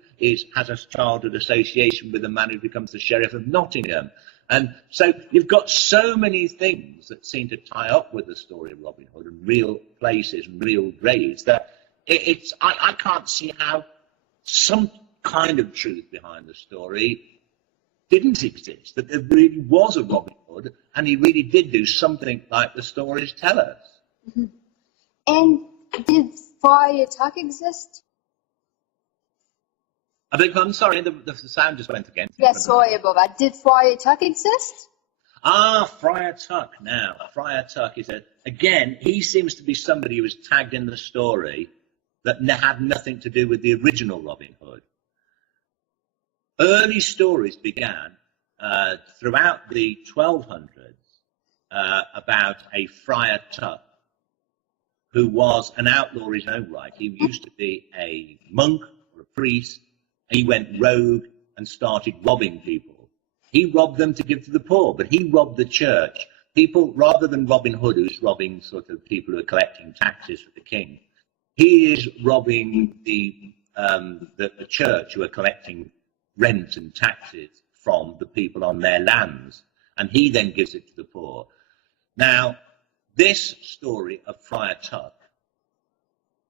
has a childhood association with the man who becomes the sheriff of Nottingham. And so you've got so many things that seem to tie up with the story of Robin Hood, and real places and real graves, that I can't see how some kind of truth behind the story didn't exist, that there really was a Robin Hood, and he really did do something like the stories tell us. And did Friar Tuck exist? I'm sorry, the sound just went again. Yes, sorry about that. Did Friar Tuck exist? Friar Tuck now. Friar Tuck is again, he seems to be somebody who was tagged in the story that had nothing to do with the original Robin Hood. Early stories began throughout the 1200s about a Friar Tuck who was an outlaw in his own right. He used to be a monk or a priest, and he went rogue and started robbing people. He robbed them to give to the poor, but he robbed the church. People, rather than Robin Hood, who's robbing sort of people who are collecting taxes for the king, he is robbing the church who are collecting rent and taxes from the people on their lands, and he then gives it to the poor. Now, this story of Friar Tuck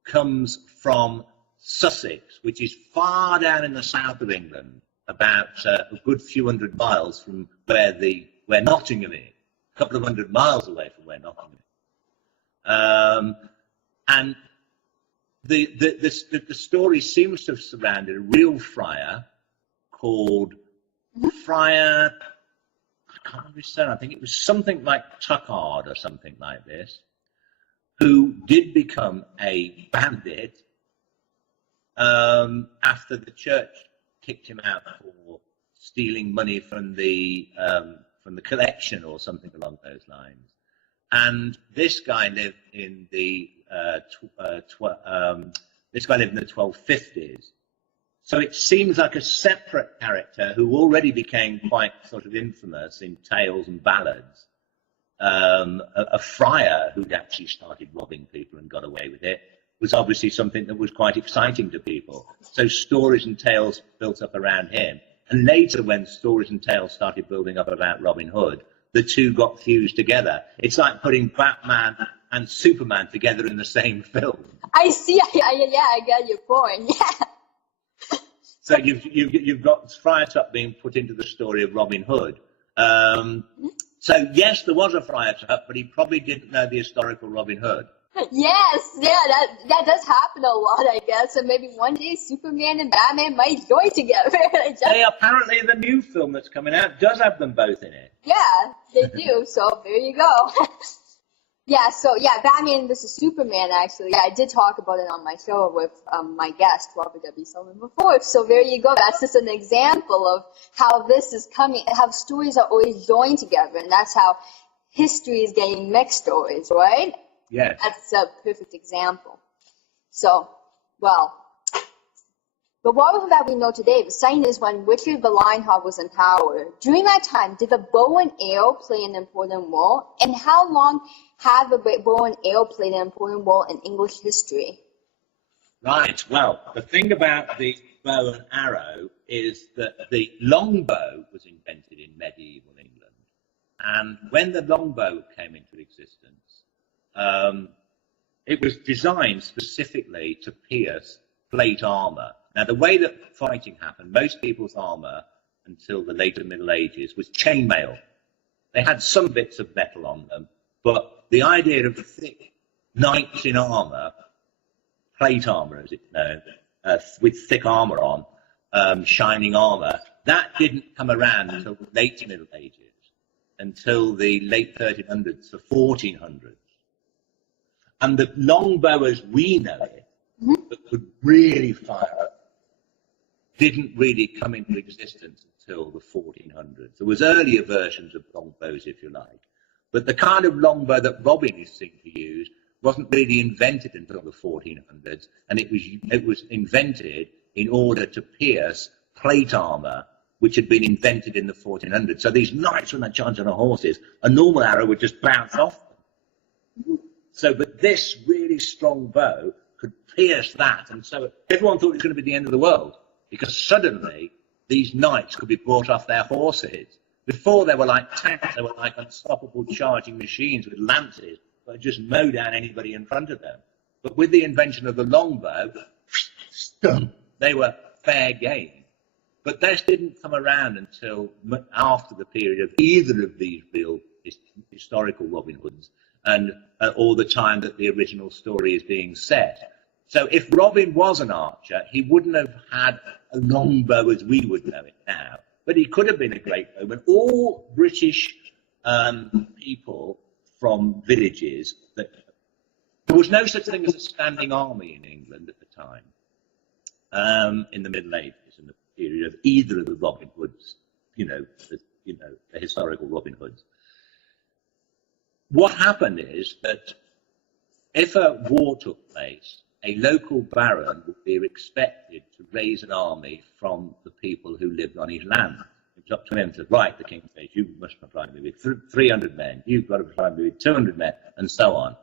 comes from Sussex, which is far down in the south of England, about a good few hundred miles from where Nottingham is, a couple of 100 miles away from where Nottingham is. And the story seems to have surrounded a real friar called Friar, I can't remember his surname, I think it was something like Tuckard or something like this, who did become a bandit after the church kicked him out for stealing money from the collection or something along those lines. And this guy lived in the 1250s. So it seems like a separate character who already became quite sort of infamous in tales and ballads. A friar who'd actually started robbing people and got away with it was obviously something that was quite exciting to people. So stories and tales built up around him. And later, when stories and tales started building up about Robin Hood, the two got fused together. It's like putting Batman and Superman together in the same film. I see. I got your point. Yeah. So you've got Friar Tuck being put into the story of Robin Hood, So yes, there was a Friar Tuck, but he probably didn't know the historical Robin Hood. Yes, yeah, that does happen a lot, I guess. And maybe one day Superman and Batman might join together. Apparently the new film that's coming out does have them both in it. Yeah, they do. So there you go. Batman vs Superman. Actually, I did talk about it on my show with my guest Robert W. Sullivan before. So there you go. That's just an example of how this is coming. How stories are always joined together, and that's how history is getting mixed stories, right? Yes. That's a perfect example. So, well, the war that we know today, the sign is when Richard the Lionheart was in power. During that time, did the bow and arrow play an important role? And how long have the bow and arrow played an important role in English history? Right. Well, the thing about the bow and arrow is that the longbow was invented in medieval England. And when the longbow came into existence, it was designed specifically to pierce plate armor. Now, the way that fighting happened, most people's armor until the later Middle Ages was chainmail. They had some bits of metal on them, but the idea of the thick knights in armor, plate armor as it's known, with thick armor on, shining armor, that didn't come around until the late Middle Ages, until the late 1300s, the 1400s. And the longbow as we know it, that could really fire, didn't really come into existence until the 1400s. There was earlier versions of longbows, if you like. But the kind of longbow that Robin is seen to use wasn't really invented until the 1400s. And it was invented in order to pierce plate armor, which had been invented in the 1400s. So these knights, when they charged on their horses, a normal arrow would just bounce off them. So, but this really strong bow could pierce that. And so everyone thought it was going to be the end of the world, because suddenly these knights could be brought off their horses. Before they were like tanks, they were like unstoppable charging machines with lances that would just mow down anybody in front of them. But with the invention of the longbow, they were fair game. But this didn't come around until after the period of either of these real historical Robin Hoods, and all the time that the original story is being set. So if Robin was an archer, he wouldn't have had a longbow as we would know it now, but he could have been a great bowman. All British people from villages, there was no such thing as a standing army in England at the time, in the Middle Ages, in the period of either of the Robin Hoods, the historical Robin Hoods. What happened is that if a war took place, a local baron would be expected to raise an army from the people who lived on his land. It's up to him to, right, the king says, you must provide me with 300 men, you've got to provide me with 200 men, and so on.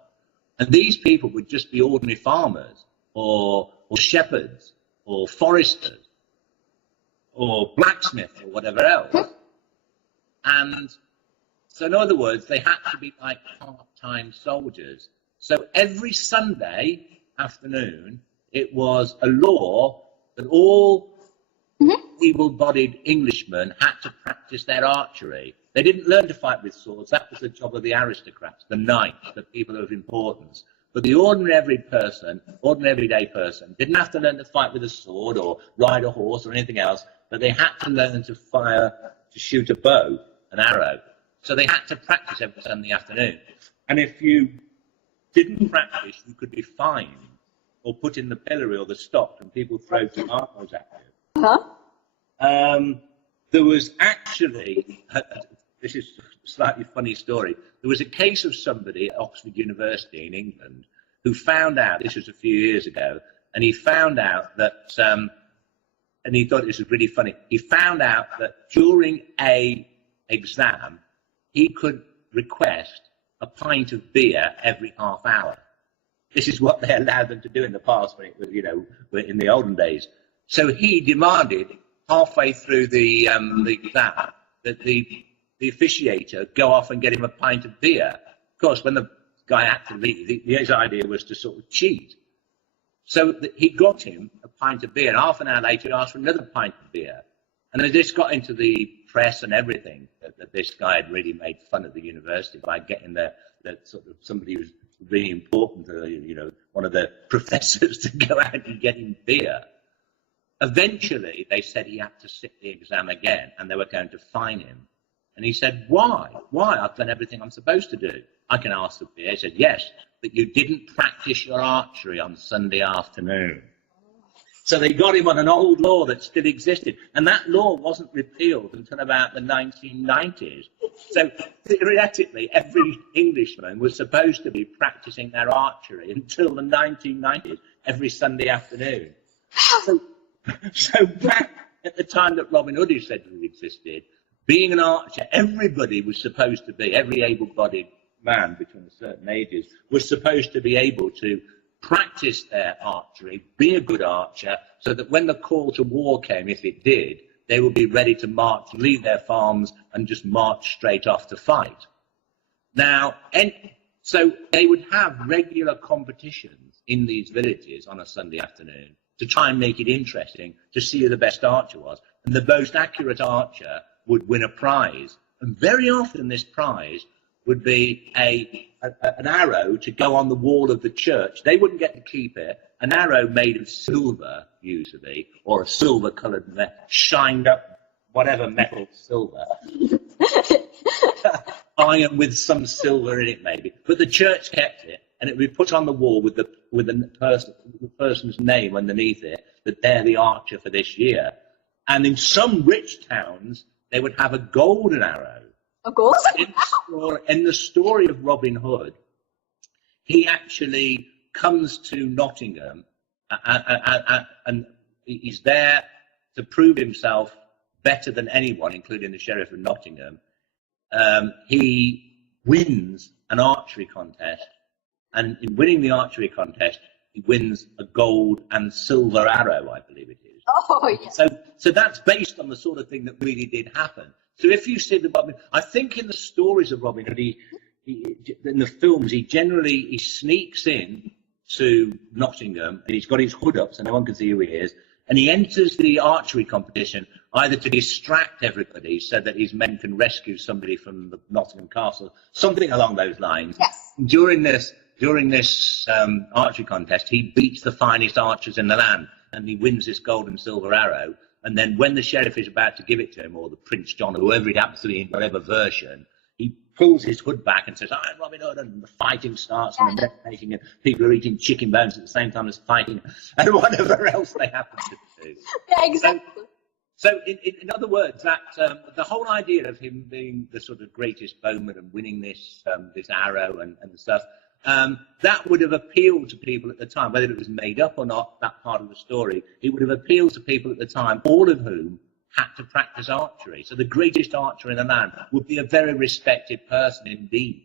And these people would just be ordinary farmers, or shepherds, or foresters, or blacksmiths, or whatever else. And so in other words, they had to be like part-time soldiers. So every Sunday afternoon, it was a law that all able-bodied Englishmen had to practice their archery. They didn't learn to fight with swords. That was the job of the aristocrats, the knights, the people of importance. But the ordinary everyday person didn't have to learn to fight with a sword or ride a horse or anything else, but they had to learn to shoot a bow, an arrow. So they had to practice every Sunday afternoon. And if you didn't practice, you could be fined or put in the pillory or the stocks, and people throw tomatoes at you. There was actually, this is a slightly funny story, there was a case of somebody at Oxford University in England who found out, this was a few years ago, and he found out that, and he thought this was really funny, he found out that during an exam, he could request a pint of beer every half hour. This is what they allowed them to do in the past, when it was, in the olden days. So he demanded halfway through the exam that the officiator go off and get him a pint of beer. Of course, when the guy had to leave, his idea was to sort of cheat. So he got him a pint of beer, and half an hour later he asked for another pint of beer. And this got into the press and everything, the that this guy had really made fun of the university by getting the sort of somebody who's really important, one of the professors, to go out and get him beer. Eventually, they said he had to sit the exam again, and they were going to fine him. And he said, "Why? Why? I've done everything I'm supposed to do. I can ask for beer." He said, "Yes, but you didn't practice your archery on Sunday afternoon." So they got him on an old law that still existed, and that law wasn't repealed until about the 1990s. So theoretically, every Englishman was supposed to be practicing their archery until the 1990s, every Sunday afternoon. So back at the time that Robin Hood is said to have existed, being an archer, everybody was supposed to be, every able-bodied man between certain ages was supposed to be able to practice their archery, be a good archer, so that when the call to war came, if it did, they would be ready to march, leave their farms, and just march straight off to fight. Now, so they would have regular competitions in these villages on a Sunday afternoon to try and make it interesting to see who the best archer was. And the most accurate archer would win a prize. And very often this prize would be an arrow to go on the wall of the church. They wouldn't get to keep it. An arrow made of silver, usually, or a silver-coloured, shined up, whatever metal, silver. Iron with some silver in it, maybe. But the church kept it, and it would be put on the wall with the person's name underneath it, that they're the archer for this year. And in some rich towns, they would have a golden arrow. A gold? In the story of Robin Hood, he actually comes to Nottingham and he's there to prove himself better than anyone, including the Sheriff of Nottingham. He wins an archery contest, and in winning the archery contest, he wins a gold and silver arrow, I believe it is. Oh, yes. So that's based on the sort of thing that really did happen. So if you see the Robin, I think in the stories of Robin Hood, in the films, he sneaks in to Nottingham, and he's got his hood up so no one can see who he is, and he enters the archery competition either to distract everybody so that his men can rescue somebody from the Nottingham castle, something along those lines. Yes. During this archery contest, he beats the finest archers in the land, and he wins this gold and silver arrow. And then when the sheriff is about to give it to him, or the Prince John, or whoever it happens to be in whatever version, he pulls his hood back and says, "I'm Robin Hood," and the fighting starts, and the making, and people are eating chicken bones at the same time as fighting, and whatever else they happen to do. Yeah, exactly. So in other words, that the whole idea of him being the sort of greatest bowman and winning this arrow and stuff, that would have appealed to people at the time, whether it was made up or not, that part of the story. It would have appealed to people at the time, all of whom had to practice archery. So the greatest archer in the land would be a very respected person indeed.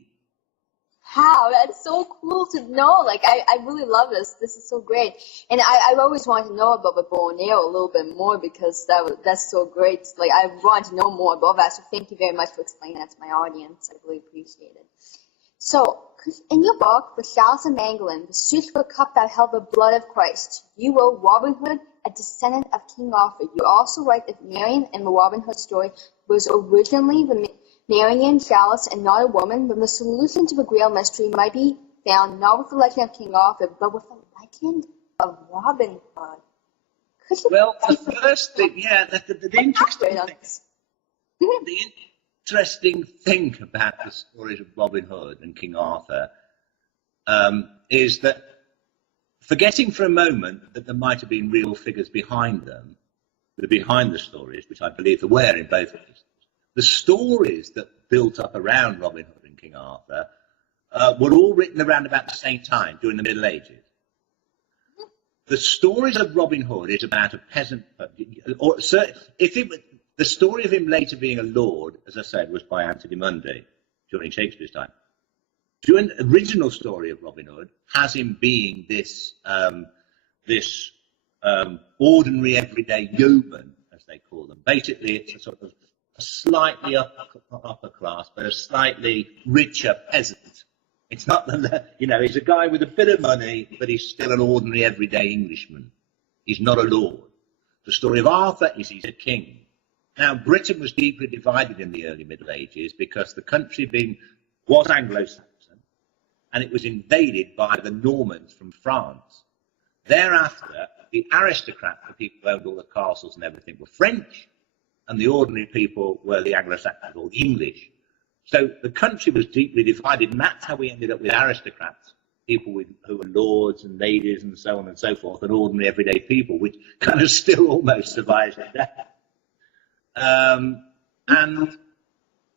Wow, that's so cool to know. Like, I really love this. This is so great. And I've always wanted to know about the bow and arrow a little bit more, because that's so great. Like, I want to know more about that. So thank you very much for explaining that to my audience. I really appreciate it. So, in your book, The Chalice of Magdalen, the suit for a cup that held the blood of Christ, you wrote Robin Hood, a descendant of King Arthur. You also write that Marian in the Robin Hood story was originally the Marian chalice and not a woman, but the solution to the Grail mystery might be found not with the legend of King Arthur, but with the legend of Robin Hood. Well, the first thing, the interesting thing. The interesting thing about the stories of Robin Hood and King Arthur is that, forgetting for a moment that there might have been real figures behind them, behind the stories, which I believe there were in both cases, the stories that built up around Robin Hood and King Arthur were all written around about the same time, during the Middle Ages. The stories of Robin Hood is about a peasant, the story of him later being a lord, as I said, was by Anthony Munday during Shakespeare's time. The original story of Robin Hood has him being this ordinary, everyday yeoman, as they call them. Basically, it's a sort of a slightly upper class, but a slightly richer peasant. It's not that, he's a guy with a bit of money, but he's still an ordinary, everyday Englishman. He's not a lord. The story of Arthur is he's a king. Now, Britain was deeply divided in the early Middle Ages because the country was Anglo-Saxon, and it was invaded by the Normans from France. Thereafter, the aristocrats, the people who owned all the castles and everything, were French, and the ordinary people were the Anglo-Saxons or the English. So the country was deeply divided, and that's how we ended up with aristocrats, people who were lords and ladies and so on and so forth, and ordinary everyday people, which kind of still almost survives today. And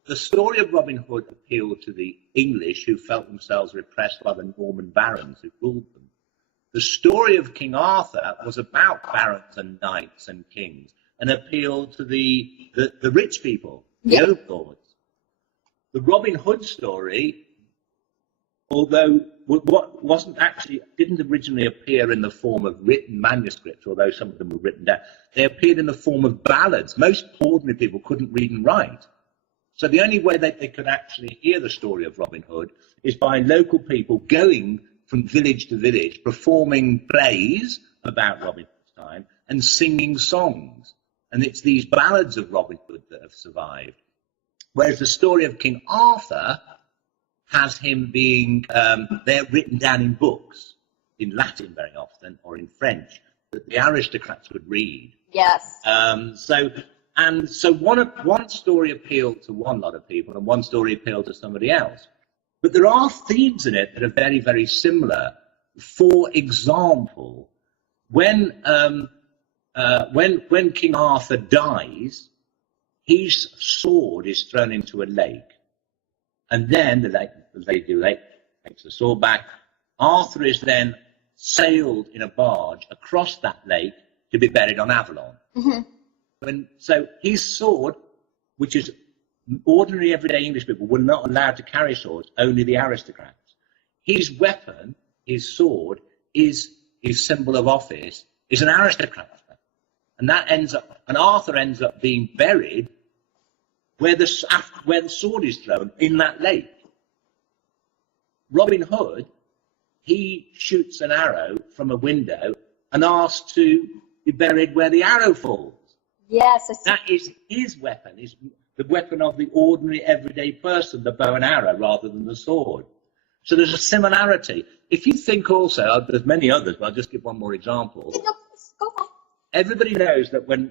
the story of Robin Hood appealed to the English, who felt themselves repressed by the Norman barons who ruled them. The story of King Arthur was about barons and knights and kings, and appealed to the rich people, the overlords. The Robin Hood story, although didn't originally appear in the form of written manuscripts, although some of them were written down. They appeared in the form of ballads. Most ordinary people couldn't read and write. So the only way that they could actually hear the story of Robin Hood is by local people going from village to village, performing plays about Robin Hood's time and singing songs. And it's these ballads of Robin Hood that have survived. Whereas the story of King Arthur has him being, they're written down in books, in Latin very often, or in French, that the aristocrats would read. Yes. So one story appealed to one lot of people, and one story appealed to somebody else. But there are themes in it that are very, very similar. For example, when King Arthur dies, his sword is thrown into a lake. And then the lake takes the sword back. Arthur is then sailed in a barge across that lake to be buried on Avalon. Mm-hmm. So his sword, which is ordinary everyday English people were not allowed to carry swords, only the aristocrats. His weapon, his sword, is his symbol of office, is an aristocrat's weapon. And Arthur ends up being buried where the sword is thrown in that lake. Robin Hood, he shoots an arrow from a window and asks to be buried where the arrow falls. Yes. That is his weapon, is the weapon of the ordinary everyday person, the bow and arrow, rather than the sword. So there's a similarity. If you think also, there's many others, but I'll just give one more example. Go on. Everybody knows that when,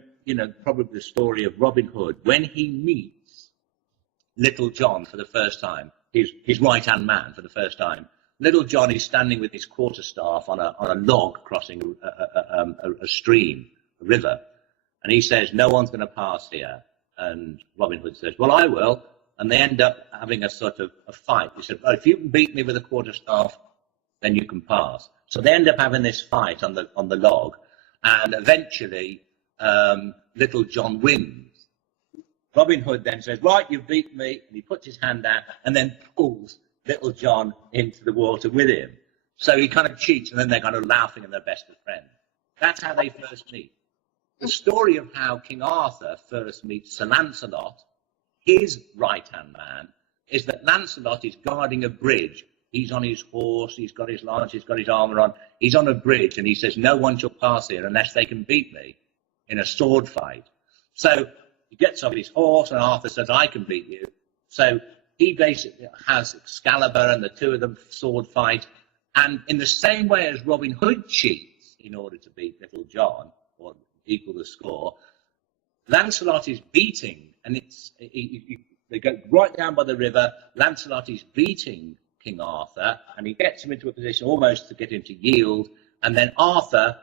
probably the story of Robin Hood, when he meets Little John for the first time, his right-hand man for the first time, Little John is standing with his quarterstaff on a log crossing a stream, a river. And he says, no one's going to pass here. And Robin Hood says, well, I will. And they end up having a sort of a fight. He said, well, if you can beat me with a quarterstaff, then you can pass. So they end up having this fight on the log. And eventually, Little John wins. Robin Hood then says, right, you've beaten me. And he puts his hand out and then pulls Little John into the water with him. So he kind of cheats, and then they're kind of laughing and they're best of friends. That's how they first meet. The story of how King Arthur first meets Sir Lancelot, his right-hand man, is that Lancelot is guarding a bridge. He's on his horse, he's got his lance, he's got his armour on. He's on a bridge, and he says, no one shall pass here unless they can beat me in a sword fight. So he gets off his horse, and Arthur says, I can beat you. So he basically has Excalibur, and the two of them sword fight. And in the same way as Robin Hood cheats in order to beat Little John, or equal the score, Lancelot is beating, and they go right down by the river. Lancelot is beating King Arthur, and he gets him into a position almost to get him to yield, and then Arthur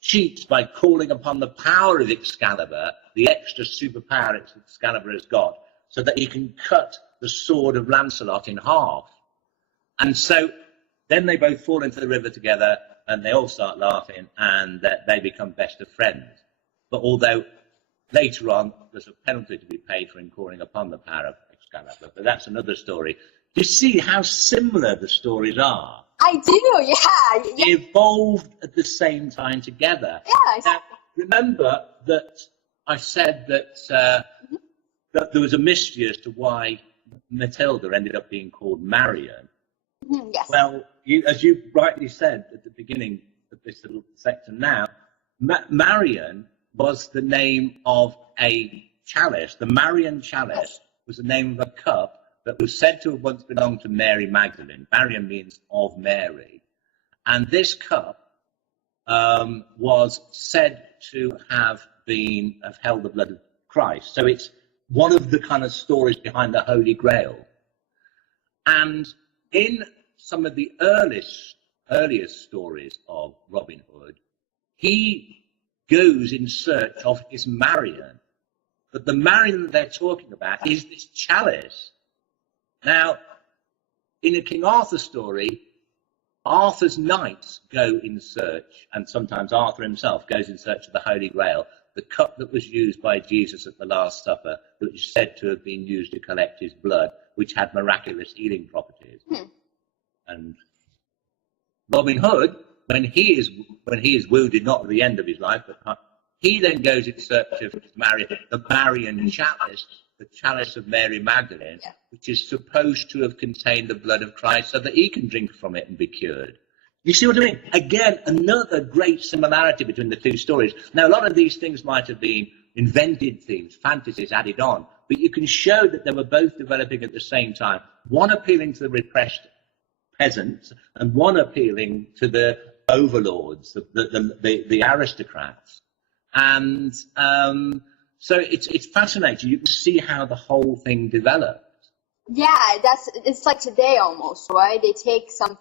cheats by calling upon the power of Excalibur, the extra superpower Excalibur has got, so that he can cut the sword of Lancelot in half. And so then they both fall into the river together, and they all start laughing, and they become best of friends. But although later on there's a penalty to be paid for him calling upon the power of Excalibur, but that's another story. Do you see how similar the stories are? I do, yeah. They evolved at the same time together. Yeah, exactly. Now, remember that I said that, that there was a mystery as to why Matilda ended up being called Marion. Mm-hmm, yes. Well, as you rightly said at the beginning of this little section now, Marion was the name of a chalice, the Marian chalice, was the name of a cup that was said to have once belonged to Mary Magdalene. Marian means of Mary. And this cup was said to have held the blood of Christ. So it's one of the kind of stories behind the Holy Grail. And in some of the earliest stories of Robin Hood, he goes in search of his Marian. But the Marian that they're talking about is this chalice. Now, in a King Arthur story, Arthur's knights go in search, and sometimes Arthur himself goes in search of the Holy Grail, the cup that was used by Jesus at the Last Supper, that was said to have been used to collect his blood, which had miraculous healing properties. And Robin Hood, when he is wounded, not at the end of his life, but he then goes in search of the Marian chalice, the chalice of Mary Magdalene, which is supposed to have contained the blood of Christ so that he can drink from it and be cured. You see what I mean? Again, another great similarity between the two stories. Now, a lot of these things might have been invented themes, fantasies added on, but you can show that they were both developing at the same time, one appealing to the repressed peasants and one appealing to the overlords, the aristocrats. And so it's fascinating. You can see how the whole thing developed. Yeah, it's like today almost, right? They take some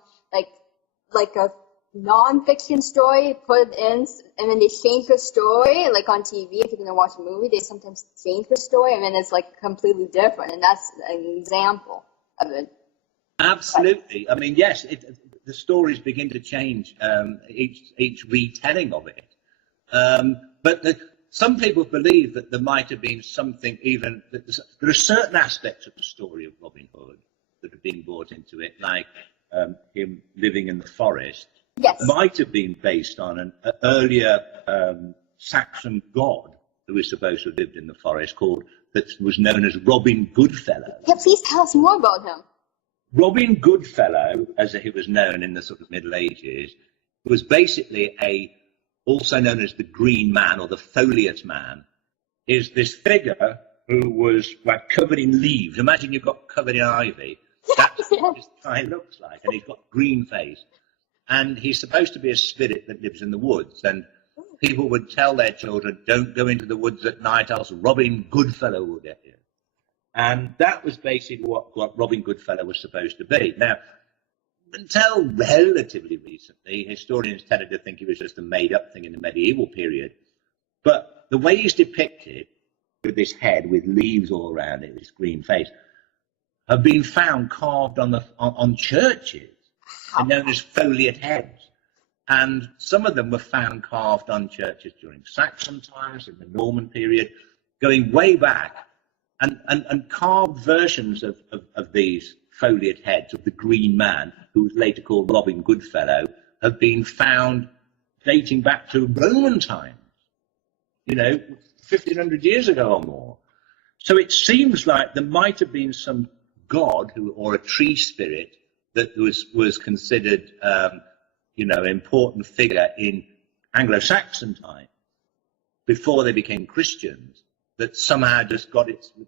like a non-fiction story, put it in, and then they change the story. Like on TV, if you're gonna watch a movie, they sometimes change the story, and then it's like completely different. And that's an example of it. Absolutely. I mean, yes, the stories begin to change each retelling of it. But some people believe that there might have been something even, there are certain aspects of the story of Robin Hood that have been brought into it, like him living in the forest. Yes. Might have been based on an earlier Saxon god who was supposed to have lived in the forest, that was known as Robin Goodfellow. Yeah, please tell us more about him. Robin Goodfellow, as he was known in the sort of Middle Ages, was basically also known as the Green Man or the Foliot Man, is this figure who was like covered in leaves. Imagine you've got covered in ivy. That's what this guy looks like, and he's got green face. And he's supposed to be a spirit that lives in the woods. And people would tell their children, don't go into the woods at night, else Robin Goodfellow will get you. And that was basically what Robin Goodfellow was supposed to be. Now, until relatively recently, historians tended to think he was just a made-up thing in the medieval period. But the way he's depicted, with this head with leaves all around it, this green face, have been found carved on churches, and known as foliot heads. And some of them were found carved on churches during Saxon times, in the Norman period, going way back. And carved versions of these foliot heads of the Green Man, who was later called Robin Goodfellow, have been found dating back to Roman times, 1,500 years ago or more. So it seems like there might have been some god or a tree spirit that was considered, an important figure in Anglo-Saxon time before they became Christians, that somehow just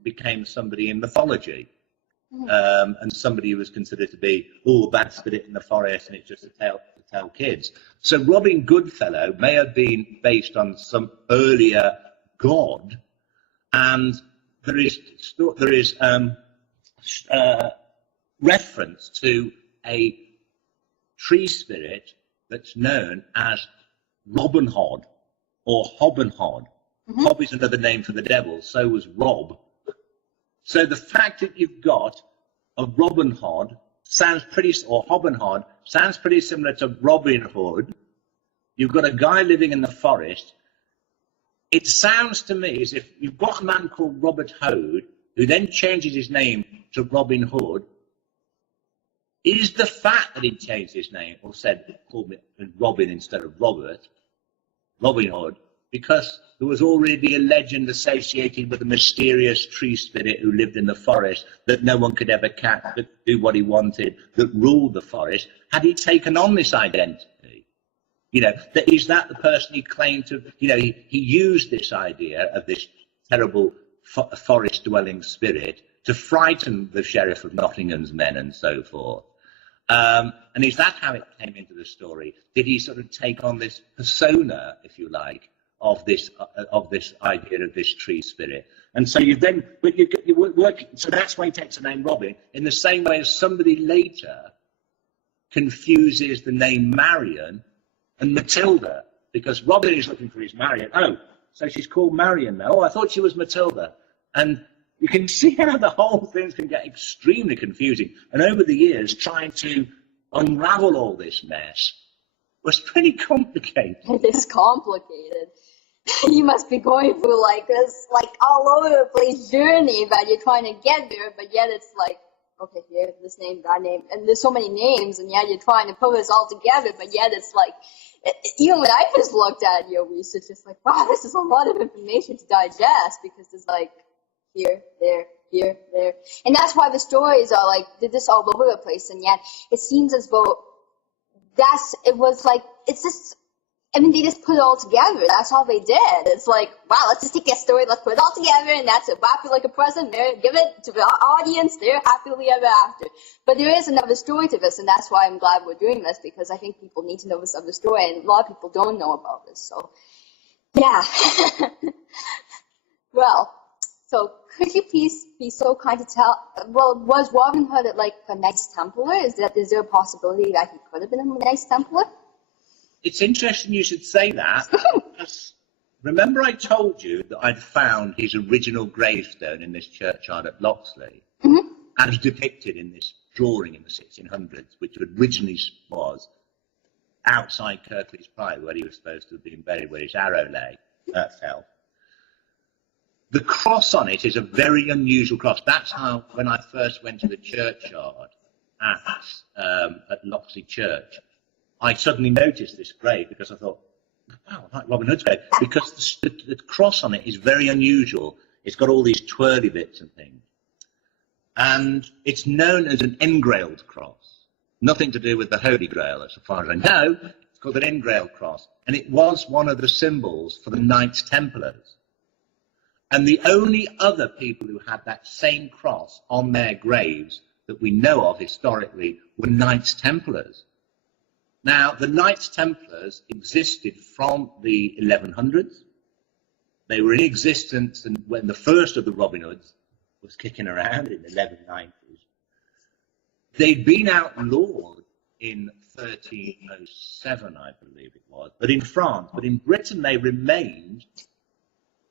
became somebody in mythology. And somebody who was considered to be, a bad spirit in the forest, and it's just to tell kids. So Robin Goodfellow may have been based on some earlier god, and there is reference to a tree spirit that's known as Robin Hood or Hobin Hood. Hob is another name for the devil, so was Rob. So the fact that you've got a Robin Hood or Hobin Hood sounds pretty similar to Robin Hood. You've got a guy living in the forest. It sounds to me as if you've got a man called Robert Hood, who then changes his name to Robin Hood. Is the fact that he changed his name or called me Robin instead of Robin Hood, because there was already a legend associated with a mysterious tree spirit who lived in the forest that no one could ever catch, that do what he wanted, that ruled the forest? Had he taken on this identity? Is that the person he claimed to, he used this idea of this terrible forest-dwelling spirit to frighten the Sheriff of Nottingham's men and so forth. And is that how it came into the story? Did he sort of take on this persona, if you like, of this idea of this tree spirit? And so you then, but you work. So that's why he takes the name Robin. In the same way as somebody later confuses the name Marion and Matilda, because Robin is looking for his Marion. Oh, so she's called Marion now. Oh, I thought she was Matilda. And you can see how the whole thing can get extremely confusing. And over the years, trying to unravel all this mess was pretty complicated. It is complicated. You must be going through like this, like all over the place journey that you're trying to get there, but yet it's like, okay, here's this name, that name, and there's so many names, and yet you're trying to put this all together, but yet it's like, even when I first looked at your research, it's like, wow, this is a lot of information to digest, because there's like, here, there, and that's why the stories are like, did this all over the place, and yet it seems as though it's just, I mean, they just put it all together. That's all they did. It's like, wow, let's just take that story, let's put it all together, and that's it. Wrap it like a present, give it to the audience, they're happily ever after. But there is another story to this, and that's why I'm glad we're doing this, because I think people need to know this other story, and a lot of people don't know about this. So, yeah. Well, so could you please be so kind to tell, well, was Robin Hood like a Knights Templar? Is there a possibility that he could have been a Knights Templar? It's interesting you should say that. Because remember I told you that I'd found his original gravestone in this churchyard at Locksley, as depicted in this drawing in the 1600s, which originally was outside Kirklees Priory, where he was supposed to have been buried, where his arrow fell. The cross on it is a very unusual cross. That's how, when I first went to the churchyard at Locksley Church, I suddenly noticed this grave, because I thought, wow, like Robin Hood's grave, because the cross on it is very unusual. It's got all these twirly bits and things. And it's known as an engrailed cross. Nothing to do with the Holy Grail, as far as I know. It's called an engrailed cross. And it was one of the symbols for the Knights Templars. And the only other people who had that same cross on their graves that we know of historically were Knights Templars. Now, the Knights Templars existed from the 1100s. They were in existence when the first of the Robin Hoods was kicking around in the 1190s. They'd been outlawed in 1307, I believe it was, but in France. But in Britain, they remained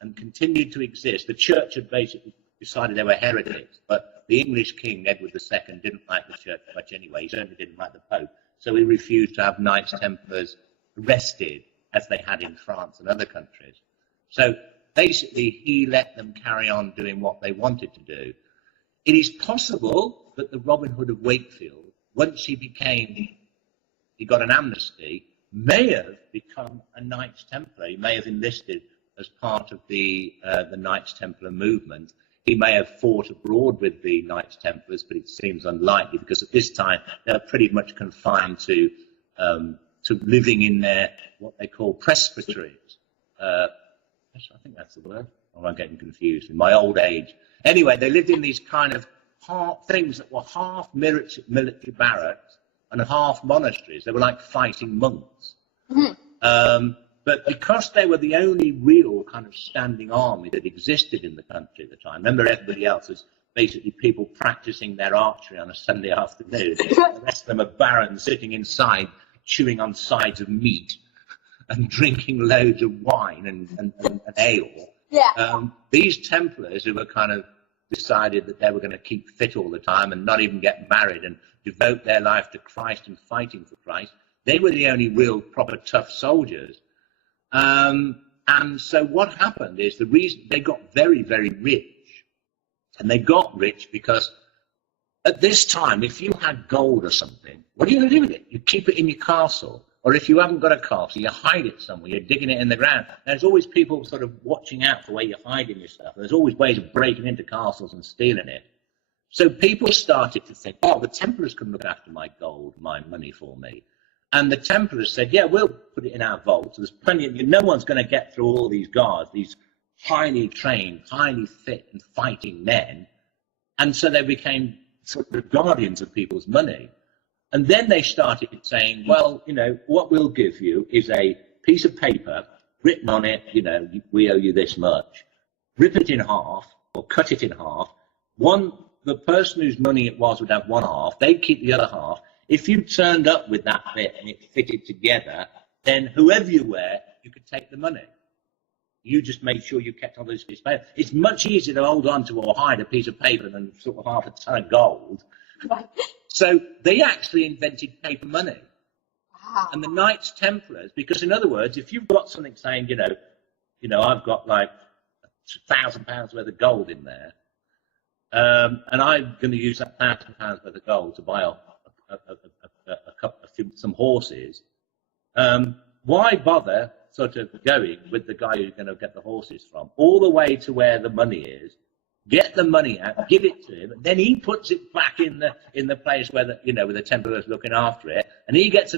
and continued to exist. The church had basically decided they were heretics, but the English king, Edward II, didn't like the church much anyway. He certainly didn't like the Pope. So he refused to have Knights Templars arrested, as they had in France and other countries. So basically, he let them carry on doing what they wanted to do. It is possible that the Robin Hood of Wakefield, once he got an amnesty, may have become a Knights Templar. He may have enlisted as part of the Knights Templar movement. He may have fought abroad with the Knights Templars, but it seems unlikely, because at this time they're pretty much confined to living in their, what they call presbyteries. I think that's the word. Oh, I'm getting confused in my old age. Anyway, they lived in these kind of things that were half military barracks and half monasteries. They were like fighting monks. But because they were the only real kind of standing army that existed in the country at the time, remember everybody else was basically people practicing their archery on a Sunday afternoon. The rest of them are barons sitting inside, chewing on sides of meat and drinking loads of wine and ale. Yeah. These Templars, who were kind of decided that they were going to keep fit all the time and not even get married and devote their life to Christ and fighting for Christ, they were the only real proper tough soldiers. And so what happened is the reason they got very, very rich, and they got rich because at this time, if you had gold or something, what are you going to do with it? You keep it in your castle. Or if you haven't got a castle, you hide it somewhere. You're digging it in the ground. There's always people sort of watching out for where you're hiding your stuff. There's always ways of breaking into castles and stealing it. So people started to think, oh, the Templars can look after my gold, my money for me. And the Templars said, yeah, we'll put it in our vault. So there's plenty of, no one's going to get through all these guards, these highly trained, highly fit and fighting men. And so they became sort of guardians of people's money. And then they started saying, well, you know, what we'll give you is a piece of paper written on it, you know, we owe you this much. Rip it in half or cut it in half. The person whose money it was would have one half. They'd keep the other half. If you turned up with that bit and it fitted together, then whoever you were, you could take the money. You just made sure you kept all those pieces of paper. It's much easier to hold on to or hide a piece of paper than sort of half a ton of gold. Right. So they actually invented paper money. Wow. And the Knights Templars, because in other words, if you've got something saying, you know, I've got like £1,000 worth of gold in there, and I'm going to use that £1,000 worth of gold to buy some horses, why bother sort of going with the guy who's going to get the horses from, all the way to where the money is, get the money out, give it to him, and then he puts it back in the place where where the Templars looking after it, and he gets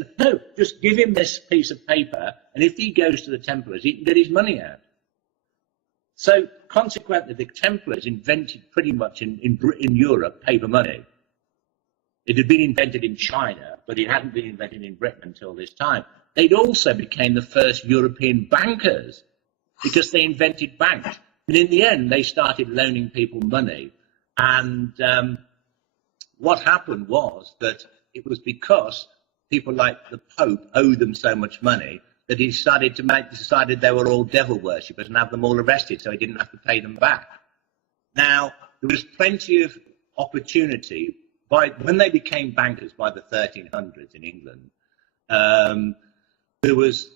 just give him this piece of paper, and if he goes to the Templars, he can get his money out. So consequently, the Templars invented pretty much in Europe paper money. It had been invented in China, but it hadn't been invented in Britain until this time. They'd also became the first European bankers because they invented banks. And in the end, they started loaning people money. And what happened was that it was because people like the Pope owed them so much money that he decided they were all devil worshippers and have them all arrested so he didn't have to pay them back. Now, there was plenty of opportunity. When they became bankers by the 1300s in England, there was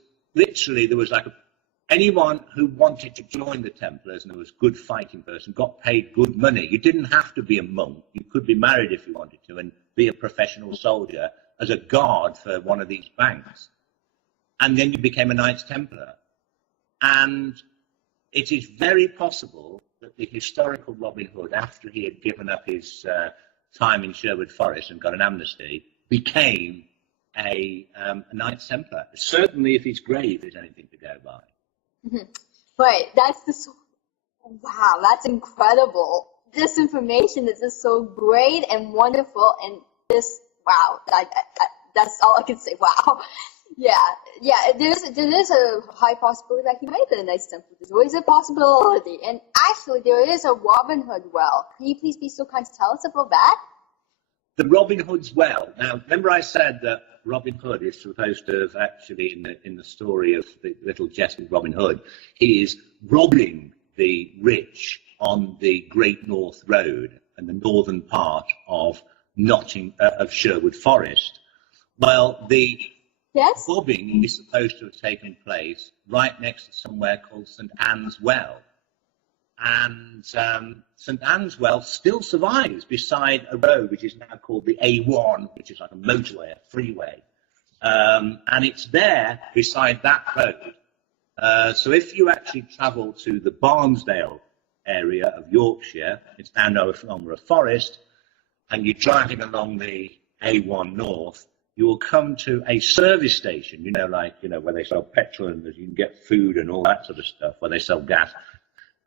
anyone who wanted to join the Templars and who was a good fighting person got paid good money. You didn't have to be a monk. You could be married if you wanted to and be a professional soldier as a guard for one of these banks. And then you became a Knights Templar. And it is very possible that the historical Robin Hood, after he had given up his time in Sherwood Forest and got an amnesty, became a Knights Templar. Certainly if his grave is anything to go by. Mm-hmm. Right, wow, that's incredible. This information is just so great and wonderful, and wow, that's all I can say. Wow. Yeah, there is a high possibility that he might have been a Knights Templar. There's always a possibility. And actually, there is a Robin Hood well. Can you please be so kind to tell us about that? The Robin Hood's well. Now, remember I said that Robin Hood is supposed to have actually, in the story of the little Gest of Robin Hood, he is robbing the rich on the Great North Road and the northern part of Sherwood Forest. Well, the Yes? robbing is supposed to have taken place right next to somewhere called St. Anne's Well. And St. Anne's Well still survives beside a road which is now called the A1, which is like a motorway, a freeway. And it's there beside that road. So if you actually travel to the Barnsdale area of Yorkshire, it's now no longer a forest, and you're driving along the A1 North, you will come to a service station, where they sell petrol and you can get food and all that sort of stuff, where they sell gas.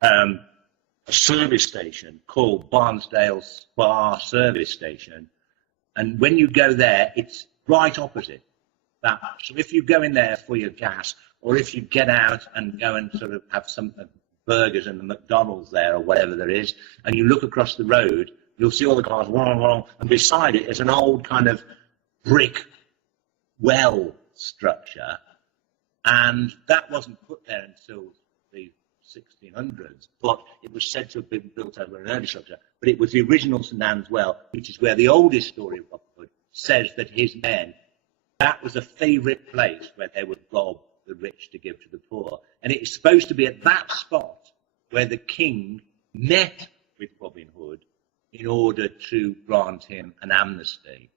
A service station called Barnsdale Spa Service Station. And when you go there, it's right opposite that. So if you go in there for your gas, or if you get out and go and sort of have some burgers in the McDonald's there or whatever there is, and you look across the road, you'll see all the cars, and beside it is an old kind of brick well structure, and that wasn't put there until the 1600s, but it was said to have been built over an early structure. But it was the original St. Anne's Well, which is where the oldest story of Robin Hood says that his men, that was a favourite place where they would rob the rich to give to the poor. And it is supposed to be at that spot where the king met with Robin Hood in order to grant him an amnesty.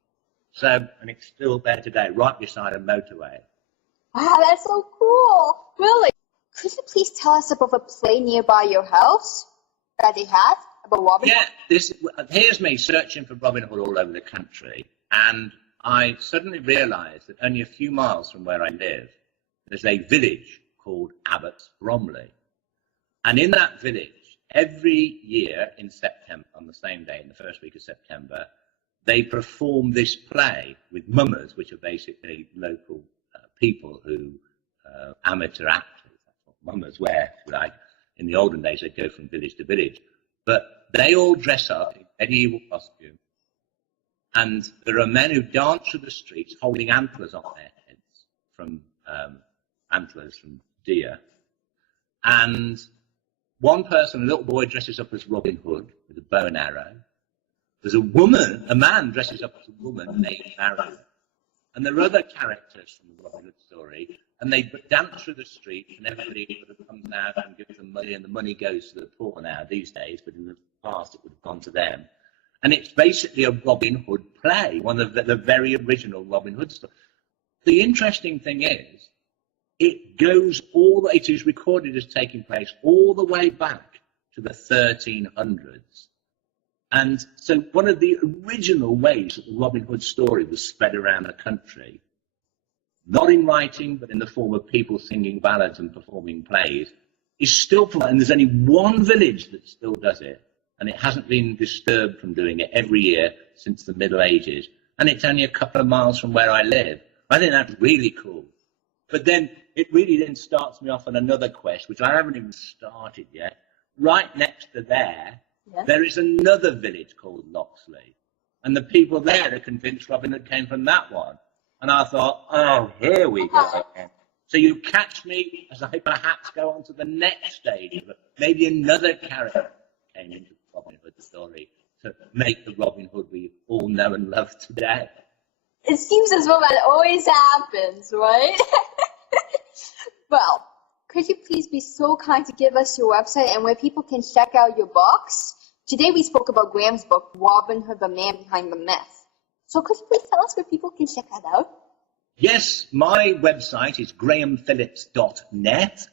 So, and it's still there today, right beside a motorway. Wow, that's so cool. Really? Could you please tell us about a play nearby your house that they have about Robin Hood? Yeah, here's me searching for Robin Hood all over the country, and I suddenly realised that only a few miles from where I live, there's a village called Abbots Bromley. And in that village, every year in September, on the same day, in the first week of September, they perform this play with mummers, which are basically local people who, amateur actors. That's what mummers wear. Like in the olden days, they'd go from village to village. But they all dress up in medieval costume. And there are men who dance through the streets holding antlers on their heads, from antlers from deer. And one person, a little boy, dresses up as Robin Hood with a bow and arrow. There's a man dresses up as a woman named Marion. And there are other characters from the Robin Hood story, and they dance through the street, and everybody sort of comes out and gives them money, and the money goes to the poor now these days, but in the past it would have gone to them. And it's basically a Robin Hood play, one of the very original Robin Hood stories. The interesting thing is, it is recorded as taking place all the way back to the 1300s. And so one of the original ways that the Robin Hood story was spread around the country, not in writing, but in the form of people singing ballads and performing plays, is still, and there's only one village that still does it, and it hasn't been disturbed from doing it every year since the Middle Ages, and it's only a couple of miles from where I live. I think that's really cool. But then it really then starts me off on another quest, which I haven't even started yet. Right next to there, there is another village called Loxley, and the people there are convinced Robin Hood came from that one. And I thought, oh, here we go again. So you catch me as I perhaps go on to the next stage of it. Maybe another character came into the Robin Hood story to make the Robin Hood we all know and love today. It seems as though that always happens, right? Well, could you please be so kind to give us your website and where people can check out your books? Today we spoke about Graham's book, Robin Hood, the Man Behind the Myth. So could you please tell us where people can check that out? Yes, my website is grahamphillips.net.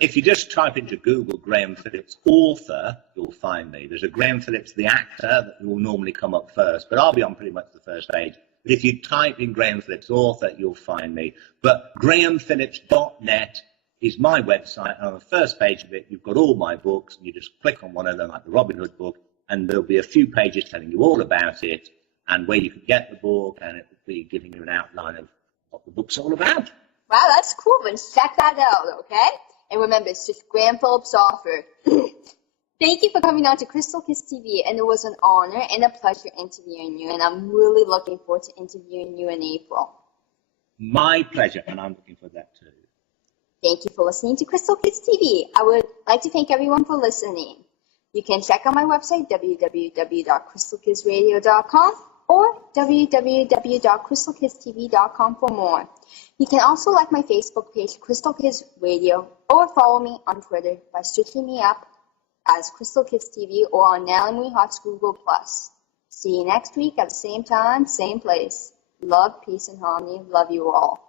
If you just type into Google Graham Phillips author, you'll find me. There's a Graham Phillips the actor that will normally come up first, but I'll be on pretty much the first page. But if you type in Graham Phillips author, you'll find me. But grahamphillips.net is my website, and on the first page of it, you've got all my books, and you just click on one of them, like the Robin Hood book, and there'll be a few pages telling you all about it, and where you can get the book, and it will be giving you an outline of what the book's all about. Wow, that's cool. Then check that out, okay? And remember, it's just Graham Phillips author. Thank you for coming on to Crystal Kiss TV, and it was an honor and a pleasure interviewing you, and I'm really looking forward to interviewing you in April. My pleasure, and I'm looking for that too. Thank you for listening to Crystal Kiss TV. I would like to thank everyone for listening. You can check out my website, www.crystalkissradio.com or www.crystalkisstv.com for more. You can also like my Facebook page, Crystal Kiss Radio, or follow me on Twitter by searching me up as Crystal Kiss TV or on Natalie Hart's Google+. See you next week at the same time, same place. Love, peace, and harmony. Love you all.